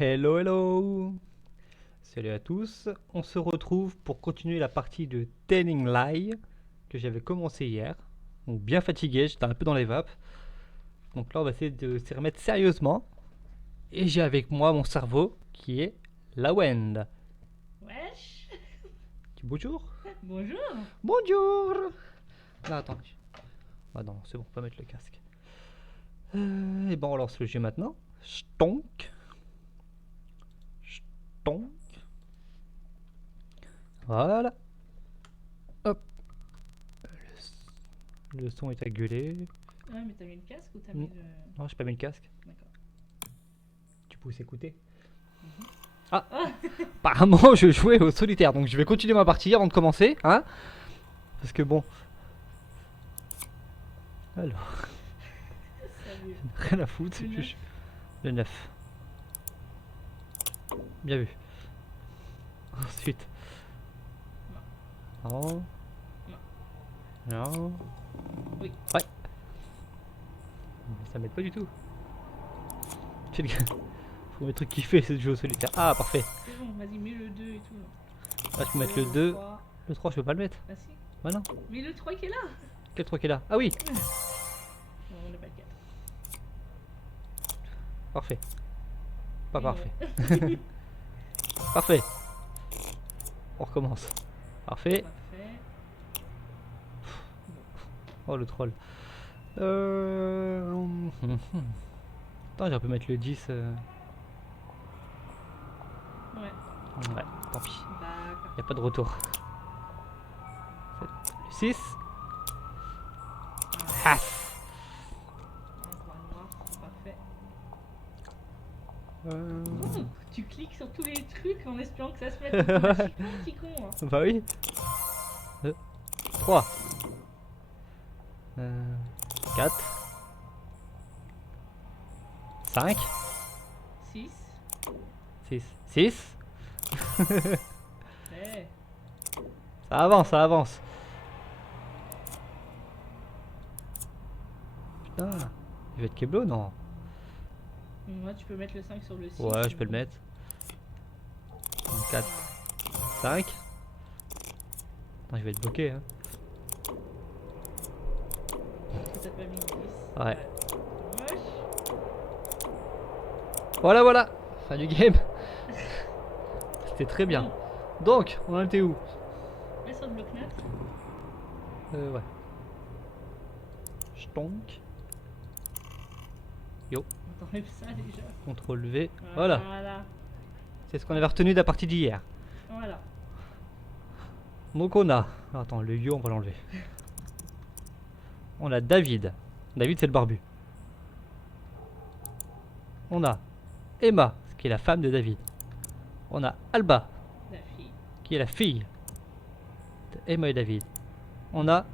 Hello, hello. Salut à tous. On se retrouve pour continuer la partie de Telling Lie que j'avais commencé hier. Donc bien fatigué, j'étais un peu dans les vapes. Donc là, on va essayer de s'y remettre sérieusement. Et j'ai avec moi mon cerveau qui est la Wend. Wesh. Dis bonjour. Bonjour. Bonjour. Là, attends. Ah non, c'est bon, on peut mettre le casque. Et bon, on lance le jeu maintenant. Stonk. Stonk. Voilà. Hop. Le son est à gueuler. Ah, mais t'as mis le casque ou t'as mis le... Non, j'ai pas mis le casque. D'accord. Tu pouvais écouter. Mhm. Ah, Ah. apparemment je jouais au solitaire, donc je vais continuer ma partie avant de commencer, hein. Parce que bon. Alors, Salut. rien à foutre, c'est Le plus. Le 9. Bien vu. Ensuite. Non. Non. Oui. Ouais. Ça m'aide pas du tout. C'est le gars. Faut mes trucs kiffer, c'est de jouer au solitaire. Ah, parfait. C'est bon, vas-y, mets le 2 et tout. Là, je peux mettre le 2. 3. Le 3, je peux pas le mettre. Ah si. Bah non. Mais le 3 qui est là. Quel 3 qui est là? Ah oui. Non, on n'a pas le 4. Parfait. Pas Et parfait. ouais. Parfait. On recommence. Parfait. Parfait. Oh le troll. Attends, j'aurais pu mettre le 10. Ouais. Ouais, tant pis. D'accord. Y a pas de retour. Le 6. Ah. Encore un noir. Parfait. Euh... Oh, tu cliques sur tous les trucs en espérant que ça se mette automatiquement, petit con. Hein. Bah oui. 3. 4. 5. 6. 6. 6. Ouais. Ça avance, ça avance. Putain. Il va être Keblo, non? Moi, tu peux mettre le 5 sur le 6. Ouais, je peux le mettre. 4. 5. Attends, je vais être bloqué, hein. T'as pas mis 10. Ouais. Moche. Voilà, voilà. Fin du game. C'était très bien. Donc, on en était où? Mets sur le bloc-notes. Ouais. Stonk. Yo. On t'enlève ça déjà. CTRL V. Voilà. Voilà. C'est ce qu'on avait retenu de la partie d'hier. Voilà. Donc on a... Attends, le yo, on va l'enlever. On a David. David, c'est le barbu. On a Emma, qui est la femme de David. On a Alba, La fille. qui est la fille de Emma et David. On a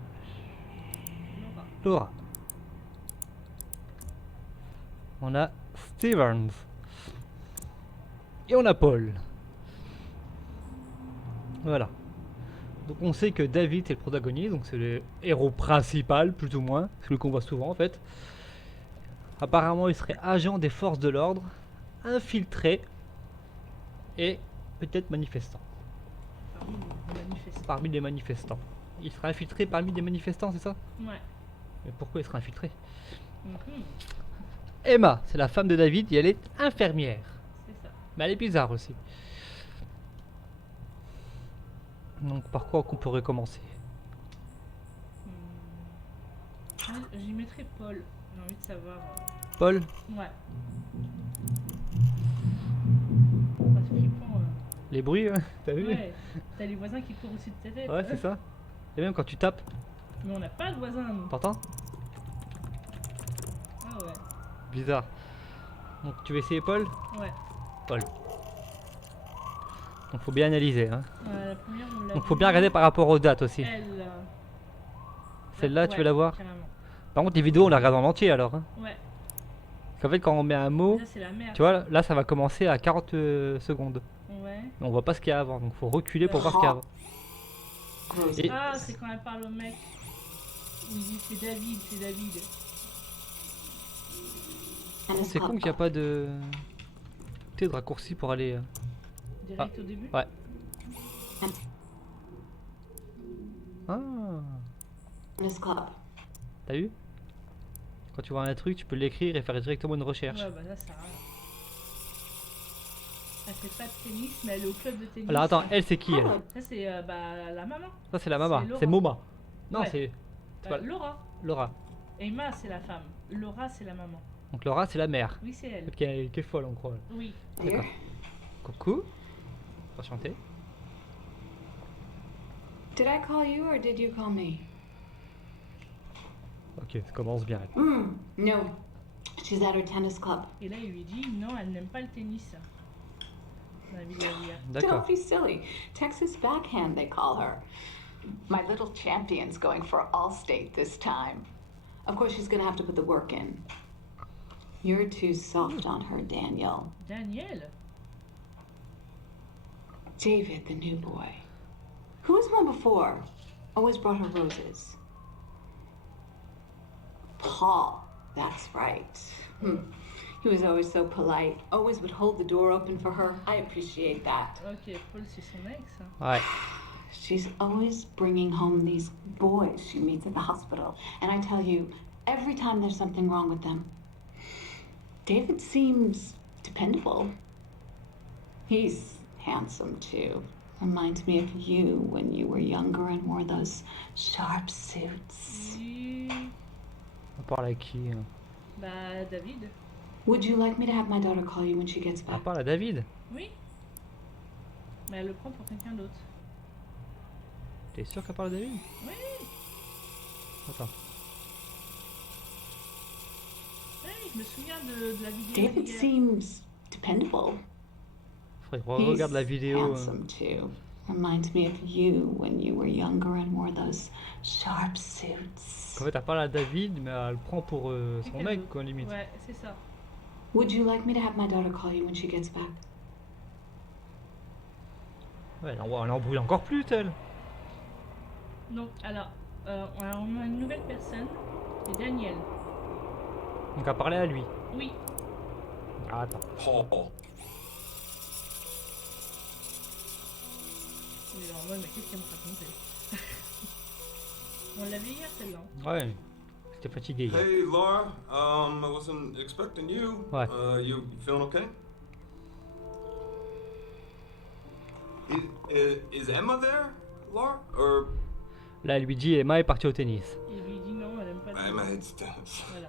Laura. Laura. On a Stevens. Et on a Paul. Voilà. Donc on sait que David est le protagoniste, donc c'est le héros principal, plus ou moins, celui qu'on voit souvent en fait. Apparemment il serait agent des forces de l'ordre, infiltré et peut-être manifestant. Parmi les manifestants. Il sera infiltré parmi les manifestants, c'est ça? Ouais. Mais pourquoi il sera infiltré? Mhm. Emma, c'est la femme de David et elle est infirmière. C'est ça. Mais elle est bizarre aussi. Donc par quoi qu'on pourrait commencer? Ah, j'y mettrais Paul. J'ai envie de savoir. Paul? Ouais. Parce flippant. Les bruits, t'as vu? Ouais. T'as les voisins qui courent au-dessus de ta tête. Ouais, c'est ça. Et même quand tu tapes, Mais on n'a pas de voisins. Nous. t'entends? Ah ouais. Bizarre. Donc tu veux essayer Paul? Ouais. Paul. Donc faut bien analyser, hein. La première, on l'a Donc faut vue. bien regarder par rapport aux dates aussi. Elle. Celle-là, tu veux la voir? Carrément. Par contre, les vidéos, on les regarde en entier alors. Hein. Ouais. Parce qu'en fait, quand on met un mot, Ça, c'est la mère. tu vois, là, ça va commencer à 40 secondes. Ouais. Mais on voit pas ce qu'il y a avant, donc faut reculer pour voir ce qu'il y a avant. Et Ah, c'est quand elle parle au mec. Il dit c'est David, c'est David. c'est con qu'il n'y a pas de... de raccourci pour aller. Direct au début. Ouais. Ah, Tennis club. t'as vu? Quand tu vois un truc, tu peux l'écrire et faire directement une recherche. Ouais, bah là, ça. Elle fait pas de tennis, mais elle est au club de tennis. Alors attends, elle c'est qui elle? Ça, c'est bah, la maman. Ça c'est la maman, C'est Laura. c'est Moma. Non, Ouais. c'est pas Laura. Laura. Emma, c'est la femme. Laura, c'est la maman. Donc Laura c'est la mère. Oui, c'est elle. Qui est folle, on croit. Oui. D'accord. Coucou. Enchanté. Did I call you or did you call me? Ok, ça commence bien. No. She's at her tennis club. Et là, il lui dit non, elle n'aime pas le tennis. Dans la vidéo hier. D'accord. Don't be silly. Texas backhand, they call her. My little champion's going for All-State this time. Of course, she's gonna have to put the work in. You're too soft on her, Daniel. Daniel. David, the new boy. Who was one before? Always brought her roses. Paul, that's right. He was always so polite. Always would hold the door open for her. I appreciate that. Ok, Paul, c'est son ex. Ouais. She's always bringing home these boys she meets at the hospital. And I tell you, every time there's something wrong with them, David seems dependable. He's handsome too. Reminds me of you when you were younger and wore those sharp suits. Et... On parle à qui? Bah, David. Would you like me to have my daughter call you when she gets On back? parle à David. Oui. Mais elle le prend pour quelqu'un d'autre. T'es sûr qu'elle parle à David? Oui. Attends. Oui, je me souviens de la vidéo David d'hier. seems dependable. Faudrait que je regarde la vidéo. Handsome too. Reminds me of you when you were younger and wore those sharp suits. En fait, elle parle à David, mais elle le prend pour son Quelqu'un mec, d'autre. quoi, limite. Ouais, c'est ça. Would you like me to have my daughter call you when she gets back? Ouais, elle embrouille encore plus, elle. Donc, alors, on a une nouvelle personne. C'est Daniel. Donc, elle parlait à lui. Oui. Ah, attends. Paul. Il est en mode, mais qu'est-ce qu'elle me racontait? On l'avait hier, celle-là. Ouais. C'était fatigué hier. Hey, Laura. I wasn't expecting you. What? You feeling okay? Is Emma there, Laura? Or Là, elle lui dit Emma est partie au tennis. Il lui dit non, elle aime pas le Emma tennis. hates tennis. Voilà.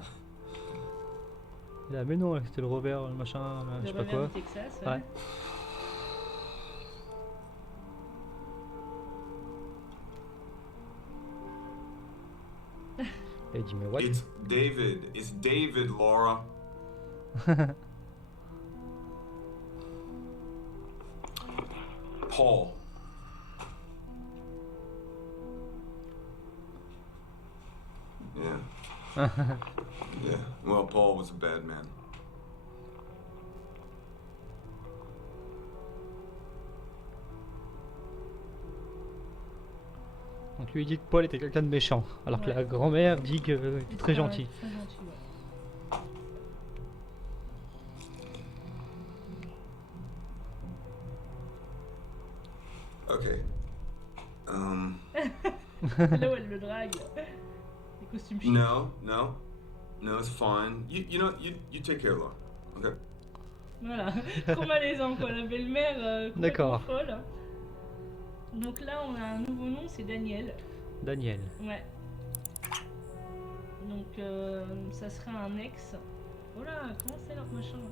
Là, mais non, c'était le revers, le machin, je Le sais pas revers quoi. du Texas, Ouais. Elle dit mais what? It's David. It's David, Laura. Paul. Yeah. Yeah. Well, Paul was a bad man. Donc lui il dit que Paul était quelqu'un de méchant, alors que Ouais. la grand-mère dit que il est très gentil. Très gentil, ouais. Okay. Là où elle le drague. Les costumes chics. No, it's fine. You take care, Laura. Okay. Voilà. Trop malaisant, quoi. La belle-mère complètement D'accord. folle. Donc là, on a un nouveau nom, c'est Daniel. Daniel. Ouais. Donc, ça serait un ex. Oh là, comment c'est leur machin là?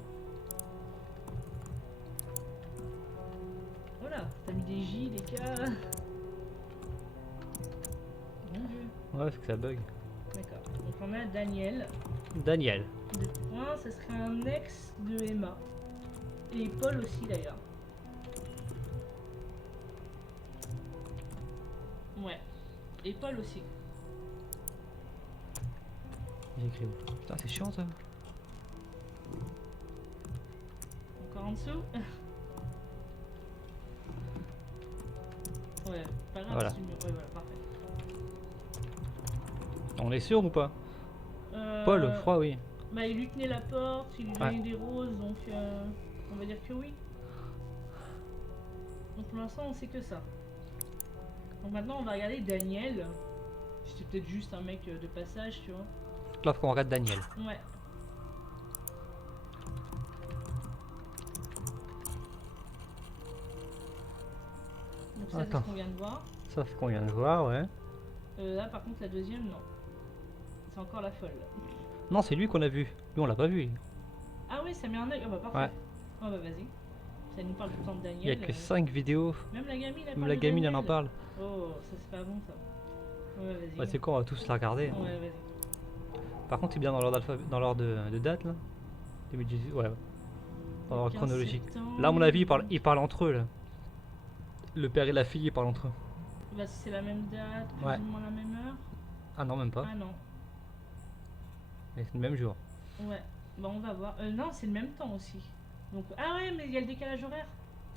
Oh là, t'as mis des J, des K. Mon dieu. Ouais, c'est que ça bug. D'accord. Donc on a Daniel. Daniel. Deux points, ça serait un ex de Emma. Et Paul aussi d'ailleurs. Ouais. Et Paul aussi. J'écris. Putain, c'est chiant ça. Encore en dessous. Ouais, pas grave. Voilà. c'est une- Ouais, voilà, parfait. On est sûr ou pas? Paul, je crois, oui. Bah, il lui tenait la porte, il lui donnait des roses, donc On va dire que oui. Donc pour l'instant, on sait que ça. Donc maintenant, on va regarder Daniel. C'était peut-être juste un mec de passage, tu vois. Là, faut qu'on regarde Daniel. Ouais. Donc ça, c'est ce Attends. qu'on vient de voir. Ça, c'est qu'on vient de voir, ouais. Là, par contre, la deuxième, non. C'est encore la folle. Non, c'est lui qu'on a vu. Lui, on l'a pas vu. Ah oui, ça met un œil. Oh bah parfait. Ouais. Oh bah vas-y. Ça nous parle tout le temps de Il y a Daniel. que 5 vidéos. Même la gamine, elle Même parle la de gamine, elle Daniel. en parle. Oh, ça c'est pas bon ça. Ouais, vas-y. Ouais, c'est quoi, on va tous la regarder. Hein. Ouais, vas-y. Par contre, c'est bien dans l'ordre dans l'ordre de date, là. 2018, ouais. Dans l'ordre 15 chronologique. septembre. Là, à mon avis, ils parlent entre eux, là. Le père et la fille, ils parlent entre eux. Bah, si c'est la même date, plus Ouais. ou moins la même heure. Ah non, même pas. Ah non. Mais c'est le même jour. Ouais. Bah, on va voir. Non, c'est le même temps aussi. Donc, ah ouais, mais il y a le décalage horaire.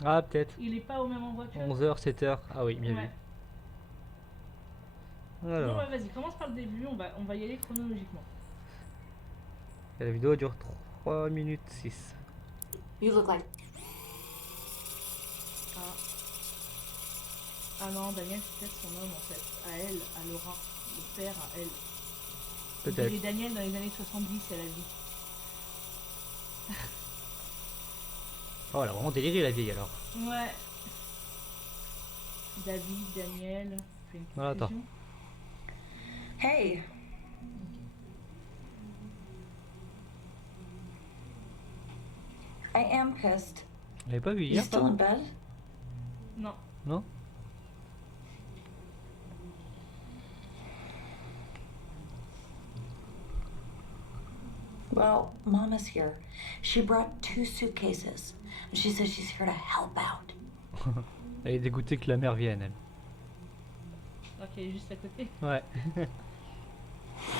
Ah, peut-être. Il est pas au même endroit que. 11h, 7h. Ah oui, bien Ouais. vu. Bon, Alors, bah, vas-y, commence par le début. On va y aller chronologiquement. et la vidéo dure 3 minutes 6. You look like Ah. Ah non, Daniel, c'est peut-être son homme en fait. À elle, à Laura. Le père, à elle. Peut-être. Et Daniel dans les années 70, elle a dit. Oh, elle a vraiment déliré, la vieille, alors. Ouais. David, Daniel. Fais une Voilà, attends. confusion. Hey. I am pissed. Elle l'avait pas vu You hier, still ça in bed? Non. Non? Well, Mama's here. She brought 2 suitcases. And she says she's here to help out. Elle est dégoûtée que la mère vienne, elle. Ok, elle est juste à côté. Ouais.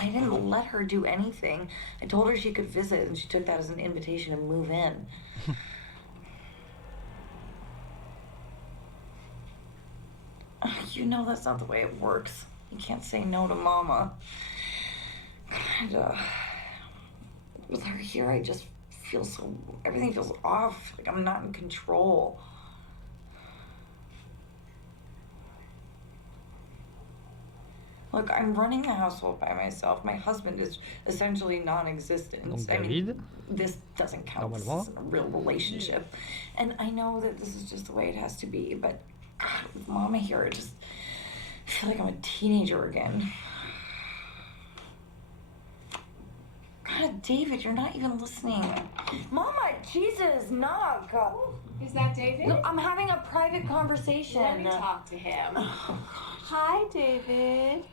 I didn't let her do anything. I told her she could visit, and she took that as an invitation to move in. You know that's not the way it works. You can't say no to Mama. God, with her here, I just feel so. Everything feels off. Like I'm not in control. Look, I'm running the household by myself. My husband is essentially non-existent. Donc I mean, David, this doesn't count. This Normalement. isn't a real relationship. And I know that this is just the way it has to be, but God, with Mama here, I just feel like I'm a teenager again. God, David, you're not even listening. Mama, Jesus, knock. Is that David? No, I'm having a private conversation. Let me talk to him. Hi, David.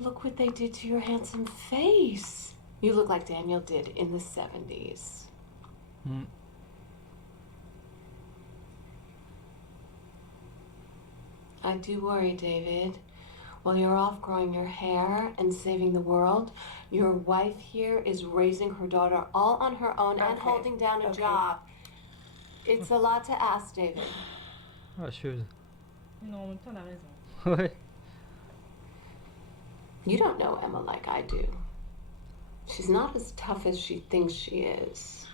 Look what they did to your handsome face. You look like Daniel did in the 70s. hmm. I do worry, David. While you're off growing your hair and saving the world, your wife here is raising her daughter all on her own and Okay. holding down a Okay. job. It's a lot to ask, David. Ah, chieuse. Non, en même temps, elle a raison. Ouais. You don't know Emma like I do. She's not as tough as she thinks she is.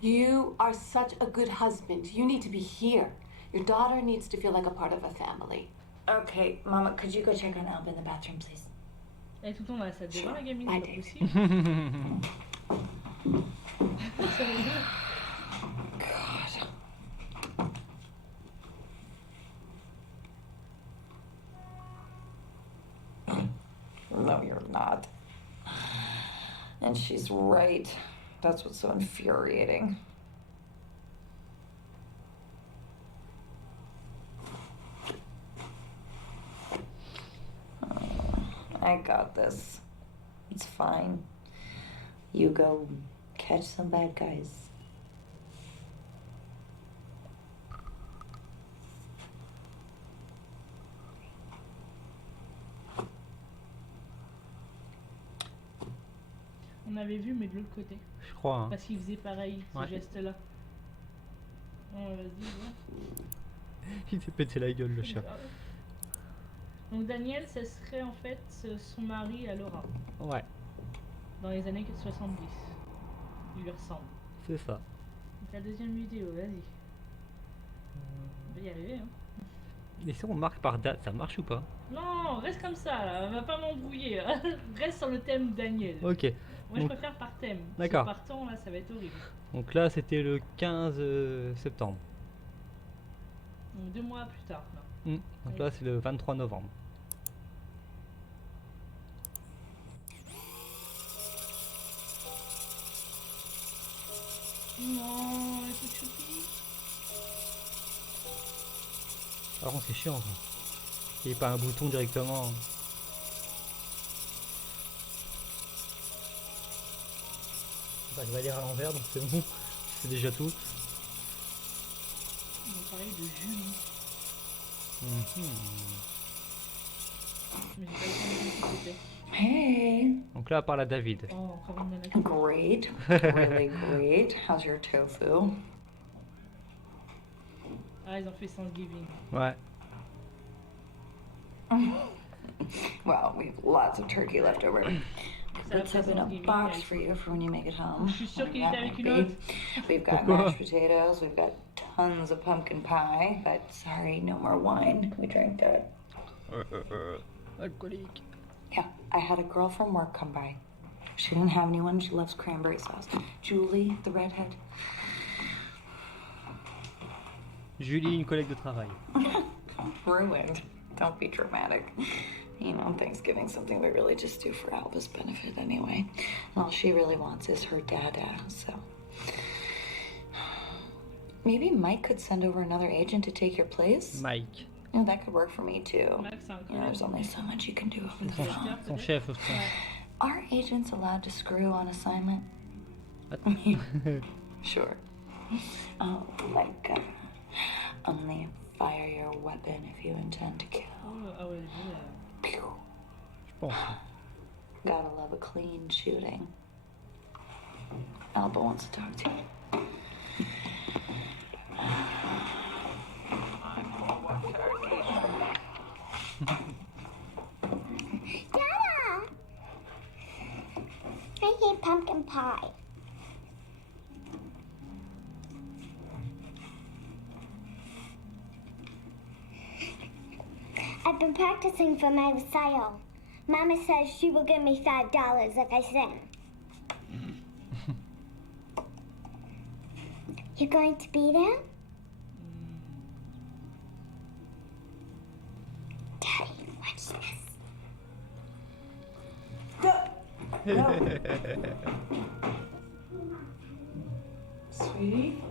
You are such a good husband. You need to be here. Your daughter needs to feel like a part of a family. Okay, Mama, could you go check on Alba in the bathroom, please? Elle est tout le temps dans la salle de bain, la gamine, Bye, c'est pas David. possible. Sérieux. No, you're not. And she's right. That's what's so infuriating. I got this. It's fine. You go catch some bad guys. On avait vu, mais de l'autre côté. Je crois, hein. Parce qu'il faisait pareil, ce Ouais. geste-là. Bon, vas-y, va. Il s'est pété la gueule, le chien. Donc Daniel, ça serait en fait son mari à Laura, Ouais, dans les années 70. Il lui ressemble. c'est ça. Donc la deuxième vidéo, vas-y. On va y arriver, hein. Et si on marque par date, ça marche ou pas? Non, reste comme ça, là. Va pas m'embrouiller. Là. Reste sur le thème Daniel. Ok. Moi, je Donc, préfère par thème. D'accord. Par temps, là, ça va être horrible. donc là, c'était le 15 septembre. Donc 2 mois plus tard, là. Donc là, c'est le 23 novembre. Non, elle est choupie. Par contre, c'est chiant ça. Il n'y a pas un bouton directement. Bah, je vais aller à l'envers, donc c'est bon. C'est déjà tout. On parlait de Julie. Mhm. Mais j'ai pas eu le temps de dire qui c'était. Hey. Donc là, par la David. Oh, encore une nana. Great. Really great. How's your tofu? Ah, ils ont fait Thanksgiving. Ouais. Well, we have lots of turkey left over. Ça va Let's faire open a Thanksgiving, box elle. for you for when you make it home. Je suis sûre qu'il était avec une That autre. might be. We've got Pourquoi? mashed potatoes. We've got tons of pumpkin pie. But sorry, no more wine. We drank that. Alcoolique. Yeah, I had a girl from work come by. She didn't have anyone. She loves cranberry sauce. Julie, the redhead. Julie, une collègue de travail. Ruined. Don't be dramatic. You know, Thanksgiving's something we really just do for Alba's benefit anyway. And all she really wants is her dada, so. Maybe Mike could send over another agent to take your place? Mike. Yeah, that could work for me too. Max, c'est un You know, there's only so much you can do over the phone. Son chef aussi. Are agents allowed to screw on assignment? Sure. Oh, like, only fire your weapon if you intend to kill. Oh, ah ouais, voilà. Pew. Je pense. Gotta love a clean shooting. Alba wants to talk to you. Dada! I hate pumpkin pie. I've been practicing for my recital. Mama says she will give me $5 if I sing. You going to be there? Daddy, watch this. Sweetie?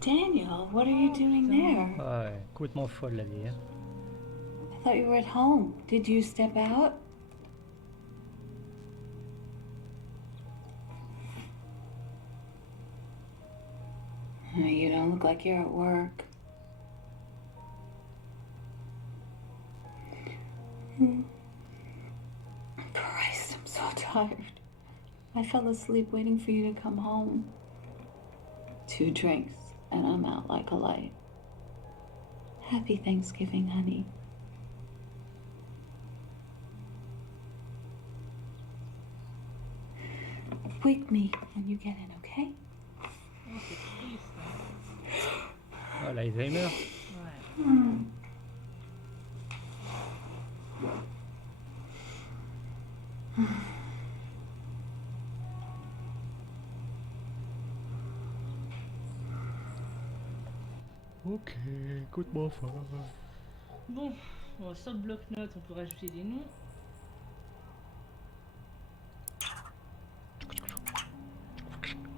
Daniel, what are you doing there? Ouais, complètement folle la vie. Hein. I thought you were at home. Did you step out? You don't look like you're at work. Christ, I'm so tired. I fell asleep waiting for you to come home. 2 drinks, and I'm out like a light. Happy Thanksgiving, honey. Wake me when you get in, okay? Oh, c'est triste. Hein. Oh, l'Alzheimer. Ouais. Ok, écoute-moi fort. Bon, sur le bloc-notes, on peut rajouter des noms.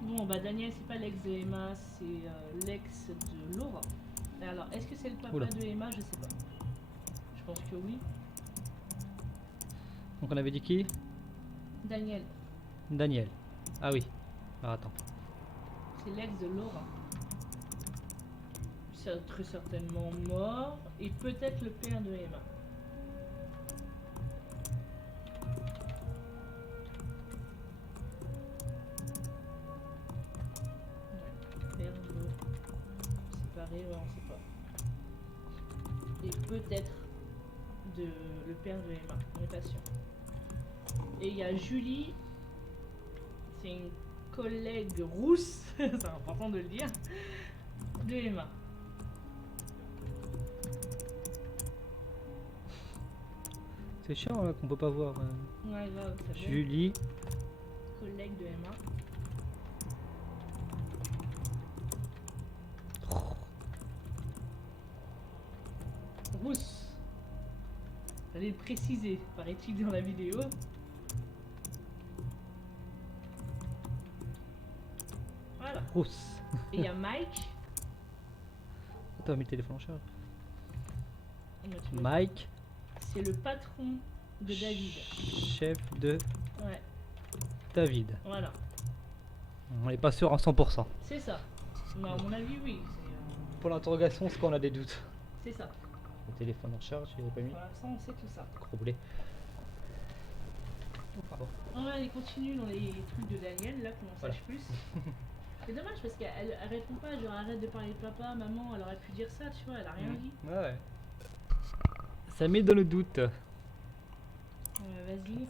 Bon, bah Daniel, c'est pas l'ex de Emma, c'est l'ex de Laura. Alors, est-ce que c'est le papa Oula. de Emma? Je sais pas. Je pense que oui. Donc on avait dit qui? Daniel, Daniel. Ah oui. Alors attends. c'est l'ex de Laura. C'est très certainement mort. Et peut-être le père de Emma. Ouais, père de... séparé, ouais, on sait pas. Et peut-être le père de Emma, on est pas sûr. Et il y a Julie, c'est une collègue rousse, c'est important de le dire, de Emma. C'est chiant là qu'on peut pas voir. Ouais, grave, ça fait Julie. collègue de Emma. Rousse. Fallait le préciser, paraît-il dans la vidéo. Voilà. Rousse. Et il y a Mike. Attends, mis le téléphone en charge. Oh, bah, tu vois, Mike, c'est le patron de David. chef de Ouais, David. voilà. On n'est pas sûr à 100%. C'est ça. Mais à mon avis, oui. Pour l'interrogation, c'est qu'on a des doutes. C'est ça. Le téléphone en charge, il n'est pas mis. Pour l'instant, on sait tout ça. Gros boulet. Oh, pardon. On va aller continuer dans les trucs de Daniel, là, qu'on en Voilà. sache plus. C'est dommage parce qu'elle répond pas, genre arrête de parler de papa, maman, elle aurait pu dire ça, tu vois, elle a rien dit. Ouais. Ça met dans le doute. Vas-y.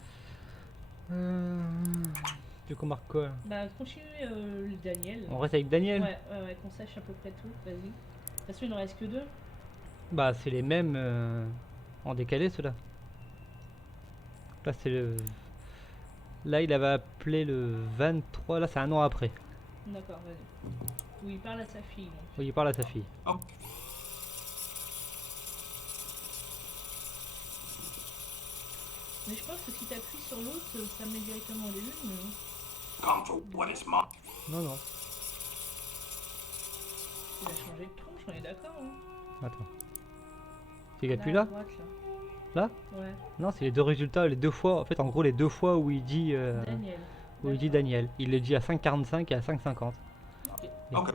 Tu veux qu'on marque quoi? Bah, continue le Daniel. On reste avec Daniel. Ouais, qu'on sache à peu près tout, vas-y. De toute façon, il n'en reste que 2. Bah, c'est les mêmes en décalé, ceux-là. Là, c'est le. Là, il avait appelé le 23. Là, c'est un an après. D'accord, vas-y. Où il parle à sa fille, donc. Où il parle à sa fille. Oh, Mais je pense que si t'appuies sur l'autre, ça met directement au début, mais... come for what is mine. Non, non. Il a changé de tronche, on est d'accord, hein. Attends. Tu gagnes plus à là? droite, Là? Ouais, Non, c'est les deux résultats, les deux fois. En fait, en gros, les deux fois où il dit. Daniel. Où il dit Daniel. Il le dit à 5,45 et à 5,50. Okay.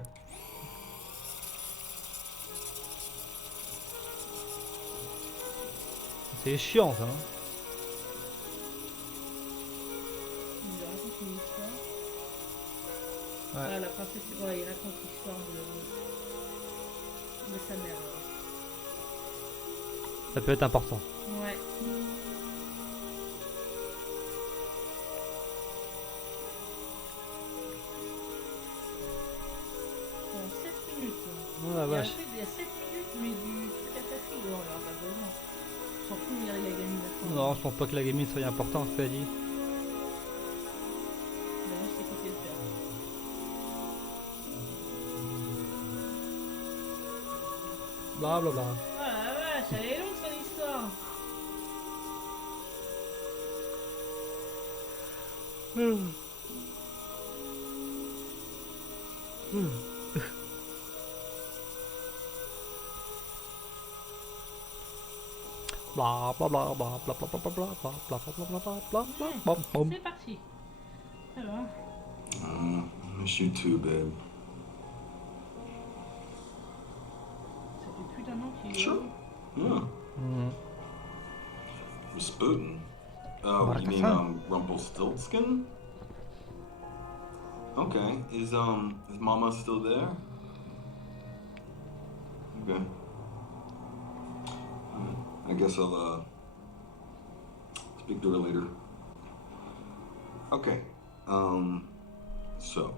C'est chiant, ça. Hein. Il lui raconte une histoire. Ouais. Ah, la princesse, ouais, il raconte l'histoire de sa mère. Ça peut être important. Ouais. Pendant 7 minutes. Là. Oh la Et vache. après, il y a 7 minutes, mais du truc à sa fille. Oh, on pas besoin. On s'en fout, il y a la gamine à fond. Non, je pense pas que la gamine soit importante, ce qu'elle a dit. Il a juste écouté le père. Blablabla. Oh la vache, elle est longue son histoire. Bla bla bla bla bla bla bla bla bla bla bla bla bla bla bla bla bla bla. C'est parti. Alors, Miss you too, babe. ça fait plus d'un an qu'il est Sure. Yeah. Rasputin. Oh, you mean Rumpelstiltskin? Okay. Is Mama still there? Okay. I guess I'll speak to her later. Okay. So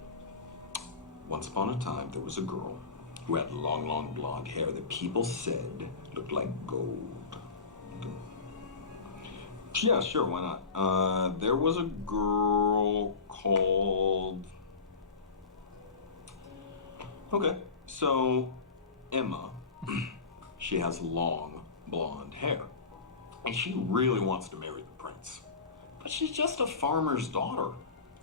once upon a time there was a girl who had long, long blonde hair that people said looked like gold. Yeah, sure, why not? There was a girl called... Okay, so Emma, she has long blonde hair, and she really wants to marry the prince. But she's just a farmer's daughter.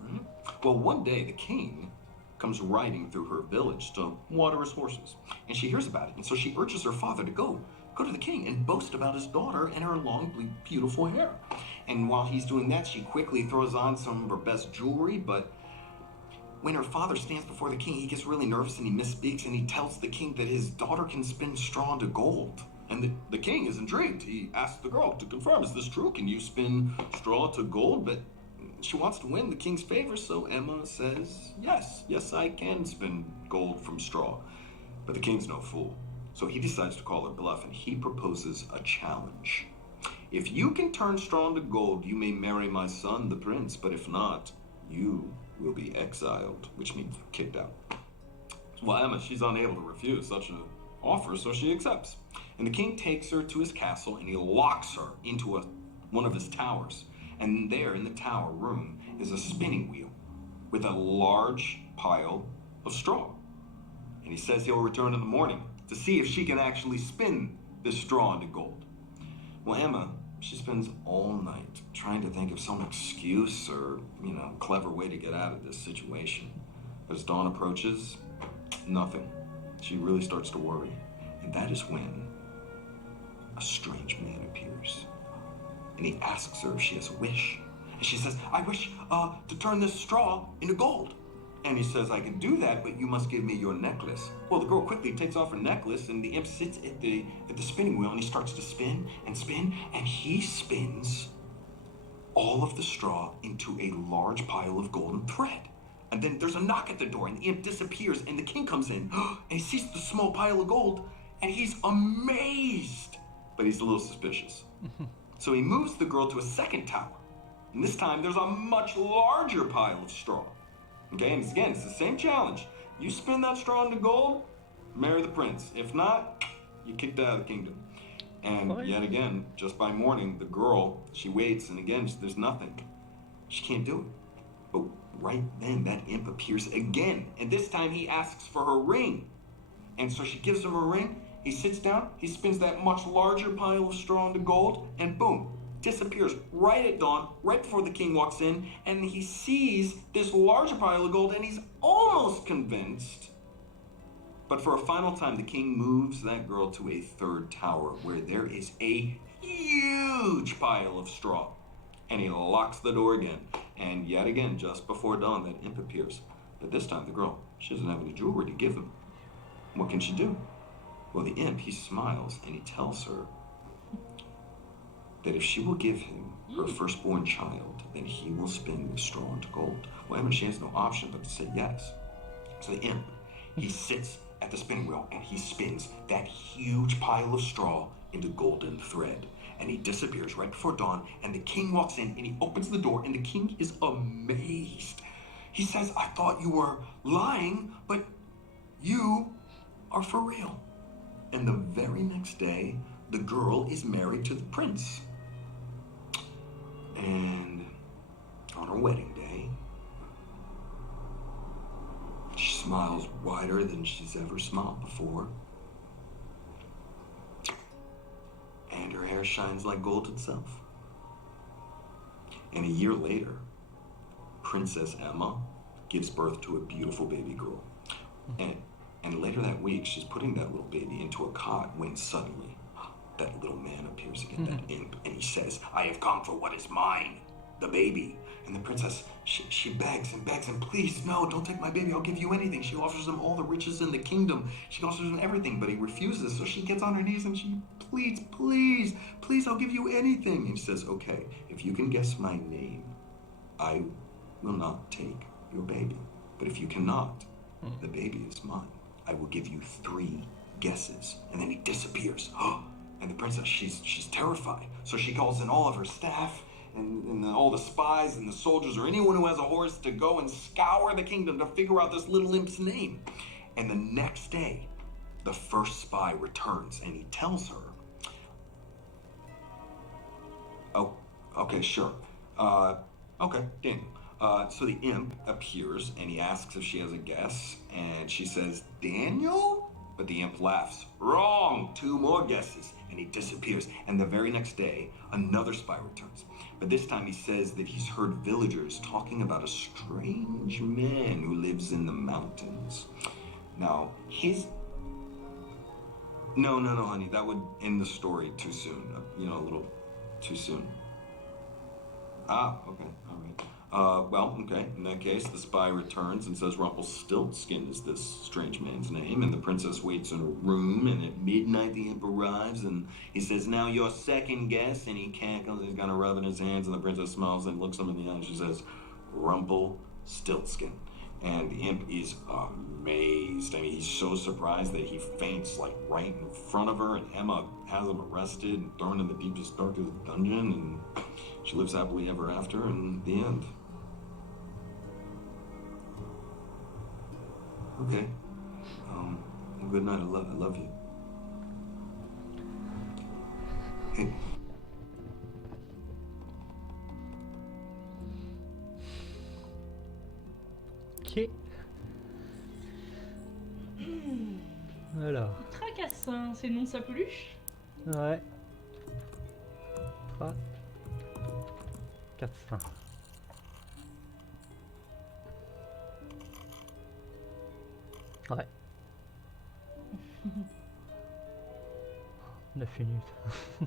Right? Well, one day the king comes riding through her village to water his horses, and she hears about it, and so she urges her father to go to the king and boast about his daughter and her long, beautiful hair. And while he's doing that, she quickly throws on some of her best jewelry, but when her father stands before the king, he gets really nervous and he misspeaks, and he tells the king that his daughter can spin straw into gold. And the king is intrigued. He asks the girl to confirm, is this true? Can you spin straw to gold? But she wants to win the king's favor, so Emma says, yes, I can spin gold from straw. But the king's no fool. So he decides to call her bluff, and he proposes a challenge. If you can turn straw into gold, you may marry my son, the prince, but if not, you will be exiled, which means kicked out. Well, Emma, she's unable to refuse such an offer, so she accepts. And the king takes her to his castle and he locks her into one of his towers. And there in the tower room is a spinning wheel with a large pile of straw. And he says he'll return in the morning to see if she can actually spin this straw into gold. Well, Emma, she spends all night trying to think of some excuse or, clever way to get out of this situation. As dawn approaches, nothing. She really starts to worry. And that is when a strange man appears. And he asks her if she has a wish. And she says, I wish to turn this straw into gold. And he says, I can do that, but you must give me your necklace. Well, the girl quickly takes off her necklace, and the imp sits at the spinning wheel, and he starts to spin, and he spins all of the straw into a large pile of golden thread. And then there's a knock at the door, and the imp disappears, and the king comes in, and he sees the small pile of gold, and he's amazed, but he's a little suspicious. So he moves the girl to a second tower, and this time there's a much larger pile of straw. Okay, and again, it's the same challenge. You spin that straw into gold, marry the prince. If not, you're kicked out of the kingdom. And yet again, just by morning, the girl, she waits, and again, there's nothing. She can't do it. But right then, that imp appears again, and this time he asks for her ring. And so she gives him her ring, he sits down, he spins that much larger pile of straw into gold, and boom, disappears right at dawn, right before the king walks in, and he sees this larger pile of gold, and he's almost convinced. But for a final time, the king moves that girl to a third tower where there is a huge pile of straw. And he locks the door again. And yet again, just before dawn, that imp appears. But this time, the girl, she doesn't have any jewelry to give him. What can she do? Well, the imp, he smiles, and he tells her that if she will give him her firstborn child, then he will spin the straw into gold. Well, Emma, she has no option but to say yes. So the imp, he sits at the spinning wheel, and he spins that huge pile of straw into golden thread. And he disappears right before dawn, and the king walks in, and he opens the door, and the king is amazed. He says, I thought you were lying, but you are for real. And the very next day, the girl is married to the prince. And on her wedding day, she smiles wider than she's ever smiled before. And her hair shines like gold itself. And a year later, Princess Emma gives birth to a beautiful baby girl. And later that week, she's putting that little baby into a cot when suddenly that little man appears again, that imp, and he says, I have come for what is mine, the baby. And the princess, she begs and begs, and please, no, don't take my baby, I'll give you anything. She offers him all the riches in the kingdom. She offers him everything, but he refuses. So she gets on her knees and she pleads, please, please, I'll give you anything. And he says, okay, if you can guess my name, I will not take your baby. But if you cannot, the baby is mine. I will give you 3 guesses. And then he disappears. And the princess, she's terrified. So she calls in all of her staff and all the spies and the soldiers or anyone who has a horse to go and scour the kingdom to figure out this little imp's name. And the next day, the first spy returns and he tells her, oh, okay, sure. Okay, Daniel. So the imp appears and he asks if she has a guess, and she says, Daniel? But the imp laughs. Wrong! 2 more guesses. And he disappears. And the very next day, another spy returns. But this time he says that he's heard villagers talking about a strange man who lives in the mountains. Now, No, honey. That would end the story too soon. A little too soon. Ah, okay. All right. Well, okay, in that case, the spy returns and says Rumpelstiltskin is this strange man's name, and the princess waits in her room, and at midnight the imp arrives, and he says, now your second guess, and he cackles, he's got a rub in his hands, and the princess smiles and looks him in the eye, and she says, Rumpelstiltskin. And Imp is amazed. I mean, he's so surprised that he faints like right in front of her, and Emma has him arrested and thrown in the deepest, darkest dungeon, and she lives happily ever after in the end. Okay. Well, good night. I love you. Hey. Ok. Alors, Tracassin, c'est le nom de sa peluche? ouais. 3, 4, 5. Ouais. 9 minutes.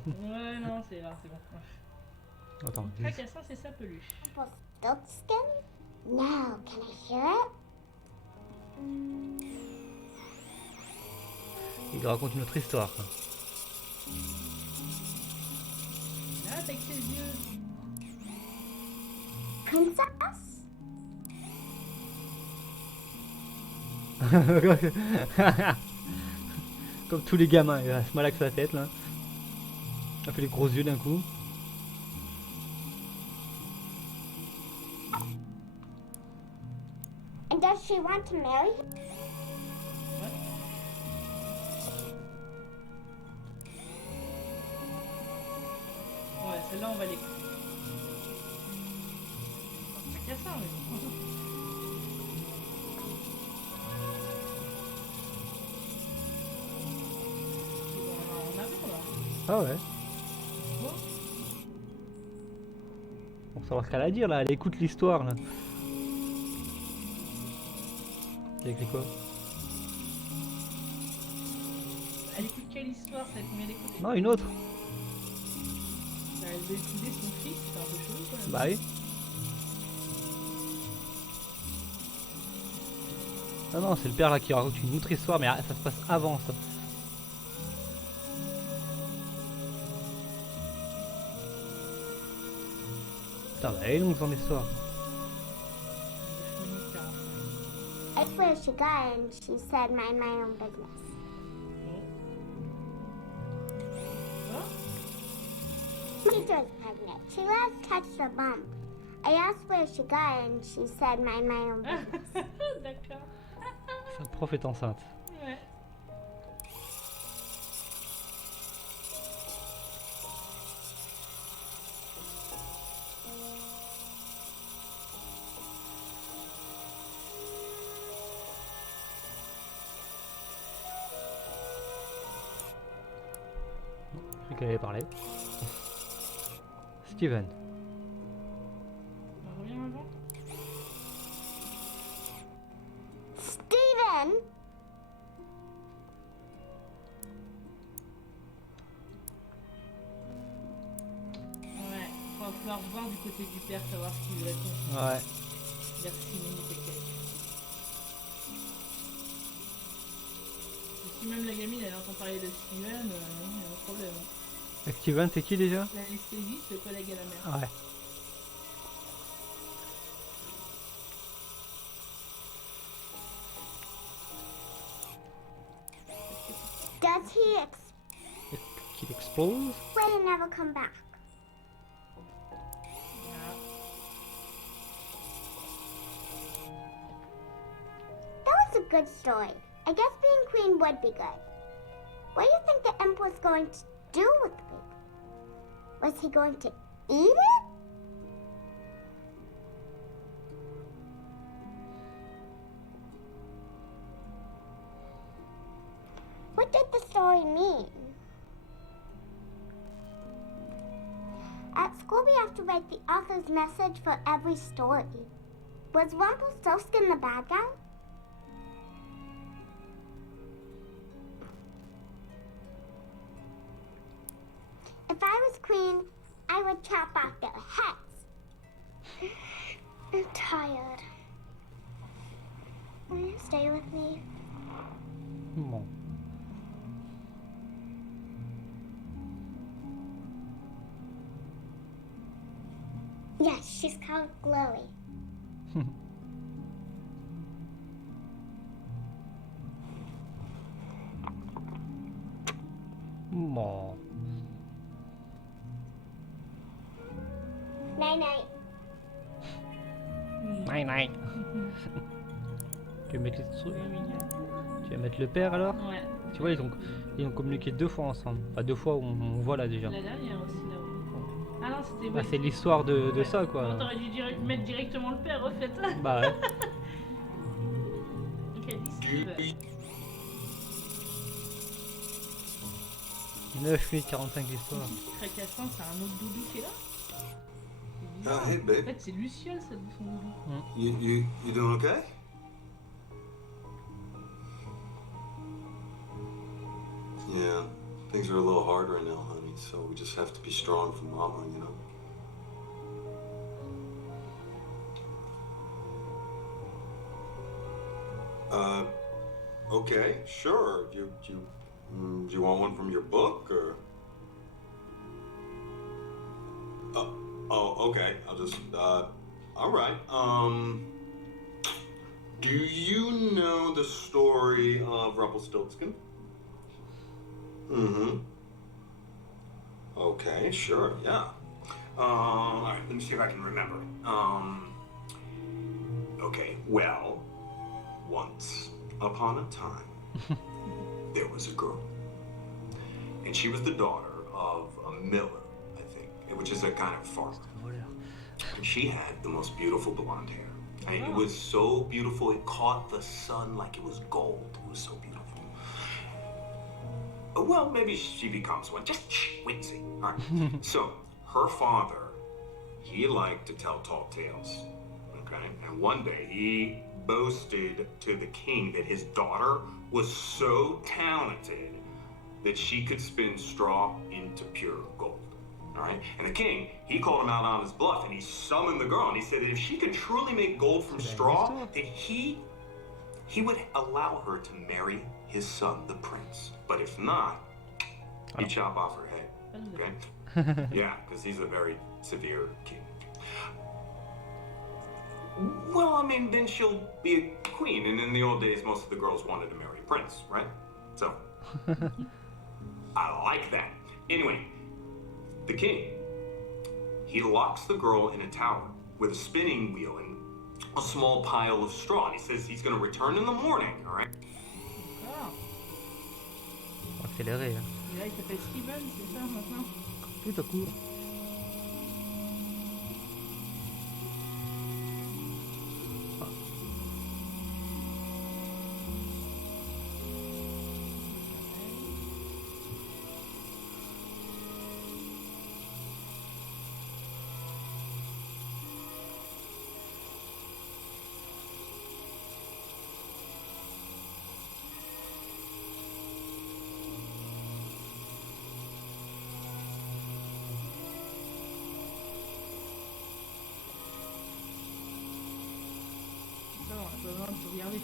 Ouais, non, c'est là, c'est bon. Attends, Tracassin, c'est sa peluche. Apple's silk skin? No, can I hear it? il raconte une autre histoire. Quoi. Là, avec ses yeux. Princess? Comme tous les gamins, il a ce mal avec sa tête là. Il a fait les gros yeux d'un coup. And does she want to marry him? Ouais, celle-là, on va l'écouter. Tracassin, mais bon. En avant, là. Ah ouais. Bon. Pour savoir ce qu'elle a à dire là, elle écoute l'histoire là. C'est écrit quoi? Elle écoute quelle histoire, celle qu'on vient d'écouter? Non, une autre. Elle veut épouser son fils, c'est un peu chelou quand même. Bah oui. Ah non, c'est le père là qui raconte une autre histoire, mais ça se passe avant ça. Putain, bah elle est longue son histoire. I swear she got it and she said mind my own business. Teacher is pregnant. She last touched her bump. I asked where she got it and she said mind my own business. D'accord. Sa prof est enceinte. Ouais. Je croyais qu'elle allait parler. Steven. On revient avant. Steven! Ouais, il va falloir voir du côté du père, savoir ce qu'il répond. Ouais. Vers 6 minutes et quelques. Et si même la gamine elle entend parler de Steven, il y a un problème. Et Steven, c'est qui déjà? L'anesthésiste, le collègue à la mère. Ouais. Does he Qu'il explose? explain and never come back? That was a good story. I guess being queen would be good. What do you think the imp was going to do with the baby? Was he going to eat it? What did the story mean? At school, we have to write the author's message for every story. Was Rumpelstiltskin the bad guy? If I was queen, I would chop off their heads. I'm tired. Will you stay with me? Bon. Yes, she's called Chloe. Oh. Night night. Night night. Tu veux mettre C'est mignon. tu vas mettre le père alors? Ouais. Tu vois, ils ont communiqué 2 fois ensemble. Enfin, 2 fois, on voit là déjà. La dernière aussi là-haut. Ah non, c'était. Bah, c'est l'histoire de Ouais. ça, quoi. Non, t'aurais dû mettre directement le père, en fait. Bah ouais. Donc elle dit Steve. 9 minutes 45 d'histoire. Fracassant, c'est un autre doudou qui est là. C'est bizarre. Oh, hey, En babe. fait, c'est Luciole, ça, son doudou. You doing okay? Yeah, things are a little hard right now, honey, so we just have to be strong for Mama, you know? Okay, sure. Do you want one from your book, or? Oh, okay. I'll just, all right. Do you know the story of Rumpelstiltskin? Mm-hmm. Okay, sure, yeah. All right, let me see if I can remember. Okay, well, once upon a time, there was a girl. And she was the daughter of a miller, I think, which is a kind of farmer. And she had the most beautiful blonde hair. I mean, it was so beautiful, it caught the sun like it was gold. It was so beautiful. Well, maybe she becomes one. Just wait and see. All right. So, her father, he liked to tell tall tales. Okay? And one day, he boasted to the king that his daughter was so talented that she could spin straw into pure gold. All right? And the king, he called him out on his bluff, and he summoned the girl, and he said that if she could truly make gold from straw, that he would allow her to marry his son, the prince. But if not, he'd chop off her head. Okay? Yeah, because he's a very severe king. Well, I mean, then she'll be a queen, and in the old days, most of the girls wanted to marry a prince, right? So, I like that. Anyway, the king, he locks the girl in a tower with a spinning wheel and a small pile of straw. And he says he's going to return in the morning, all right? D'accord. Accéléré. Hein. Et là, il s'appelle Steven, c'est ça maintenant? Tout à coup. Ça, on a pas besoin de tout regarder.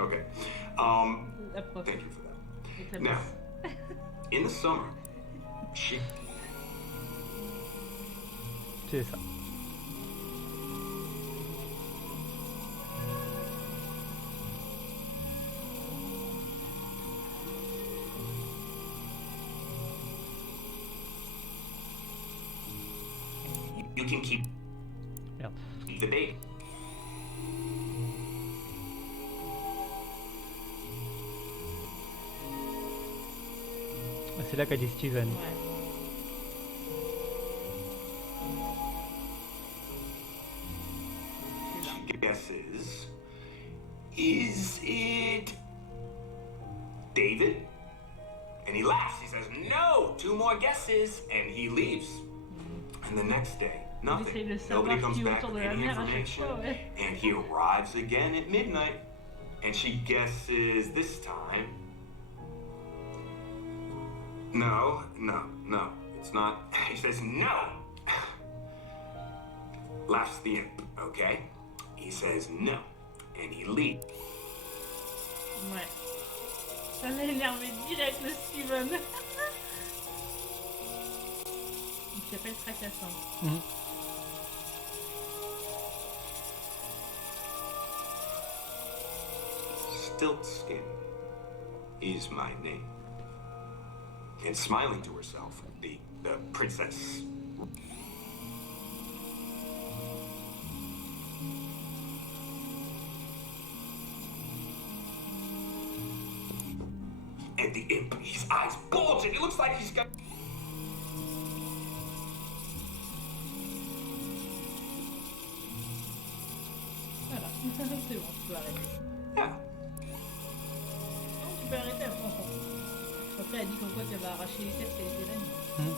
Okay. La prof. Thank you for that. Avec la Now, miss. in the summer, she C'est ça. you can keep Merde. the baby. C'est là qu'a dit Steven. Ouais. She guesses, is it David? And he laughs. He says, no, 2 more guesses. And he leaves. And the next day, J'essaie nothing. de savoir Nobody comes qui est back autour with de la any mer à chaque information. fois, ouais. And he arrives again at midnight. And she guesses this time. No, it's not. He says, no. laughs the imp, okay? He says no, and he leaves. Ouais. Ça l'a énervé direct le Steven. Il s'appelle Tracassant. Stiltskin is my name. And smiling to herself, the princess. And the imp, his eyes bulge, and he looks like he's got. Voilà. C'est bon, tu peux arrêter. Yeah. Non, tu peux arrêter après on s'en fout. Après elle dit comme quoi qu'elle va arracher les têtes qu'elle était reine.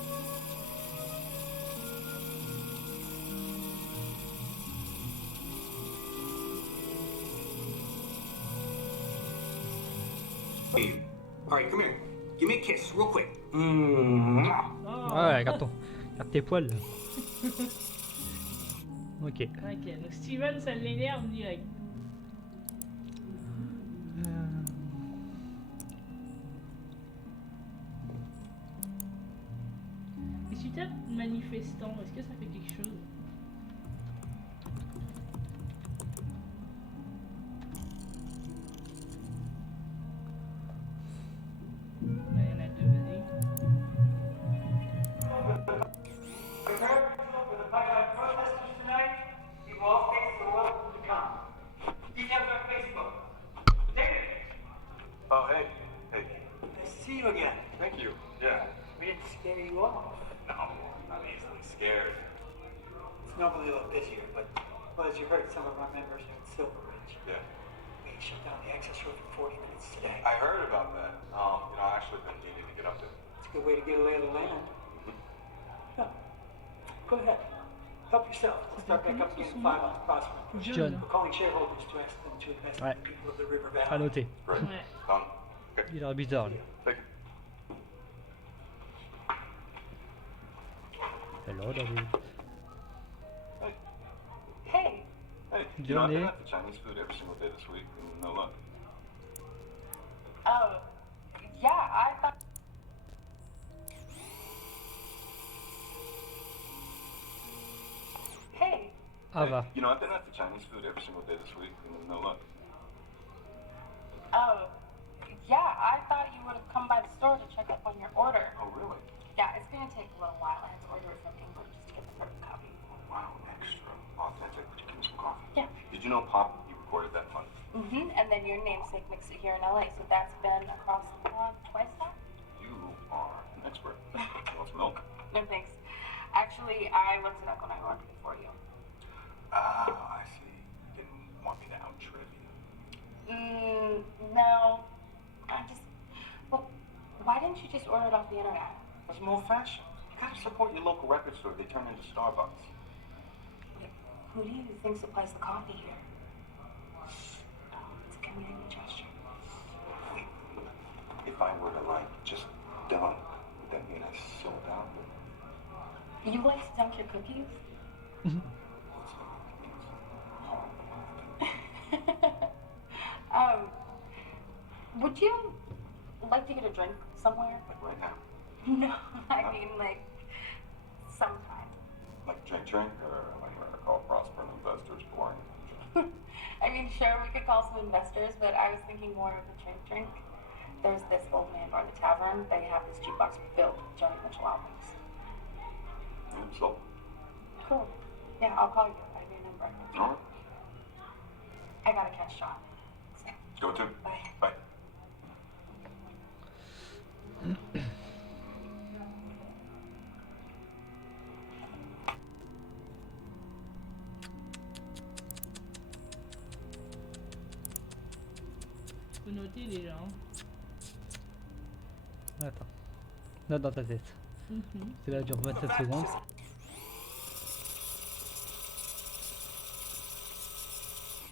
Hey, all right, come here. Give me a kiss, real quick. Oh. Ouais, regarde tes poils. Là. Ok. Ok, donc Steven ça l'énerve direct. Et si tu tapes manifestant, est-ce que ça fait quelque chose? Il y en a deux, vas-y. For the pipeline protesters tonight, you all face the welcome to come. Details on Facebook. David, Oh, hey. Hey. nice to see you again. Thank you. Yeah. We didn't scare you off. No, I'm easily scared. It's normally a little busier, but well, as you heard, some of our members are in Silver Ridge. Yeah. We shut down the access road for 40 minutes today. I heard about that. I actually been needing to get up there. It's a good way to get a lay of the land. Yeah. Go ahead. Help yourself. We'll start back up again in 5 on Prospect. John. We're calling shareholders to ask them to invest in Ouais. the people of the river À valley. noter. Great. Ouais. Okay. Il a l'air bizarre lui. Thank you. Hello David. Hey, Hey, Johnny. I've been at the Chinese food every single day this week, and no luck. yeah, I thought. Hey, Ava. Hey, I've been at the Chinese food every single day this week, and no luck. yeah, I thought you would have come by the store to check up on your order. Oh, really? Yeah, it's gonna take a little while. I had to order it from England just to get the perfect copy. Oh, wow, extra authentic. Would you give me some coffee? Yeah. Did you know Pop, you recorded that fun? And then your namesake mixed it here in LA, so that's been across the pond twice now? You are an expert. You want some milk? No thanks. Actually, I looked it up when I ordered it for you. Ah, I see. You didn't want me to out trivia. No. Well, why didn't you just order it off the internet? It's more fashion. You gotta support your local record store. They turn into Starbucks. Who do you think supplies the coffee here? It's a community gesture. Wait, if I were to, just dunk, would that mean I sold out? You like to dunk your cookies? Would you like to get a drink somewhere? Like right now? No, I mean sometime. Like drink, or am I gonna call prospering investors boring? I mean, sure, we could call some investors, but I was thinking more of a drink. There's this old man bar, the tavern. They have this jukebox filled with Johnny Mitchell albums. So, Cool. Yeah, I'll call you. I have your number. all right. I gotta catch John. Go to. Bye. Bye. Faut noter les gens. Attends. Note dans ta tête. C'est là, dure 27 secondes.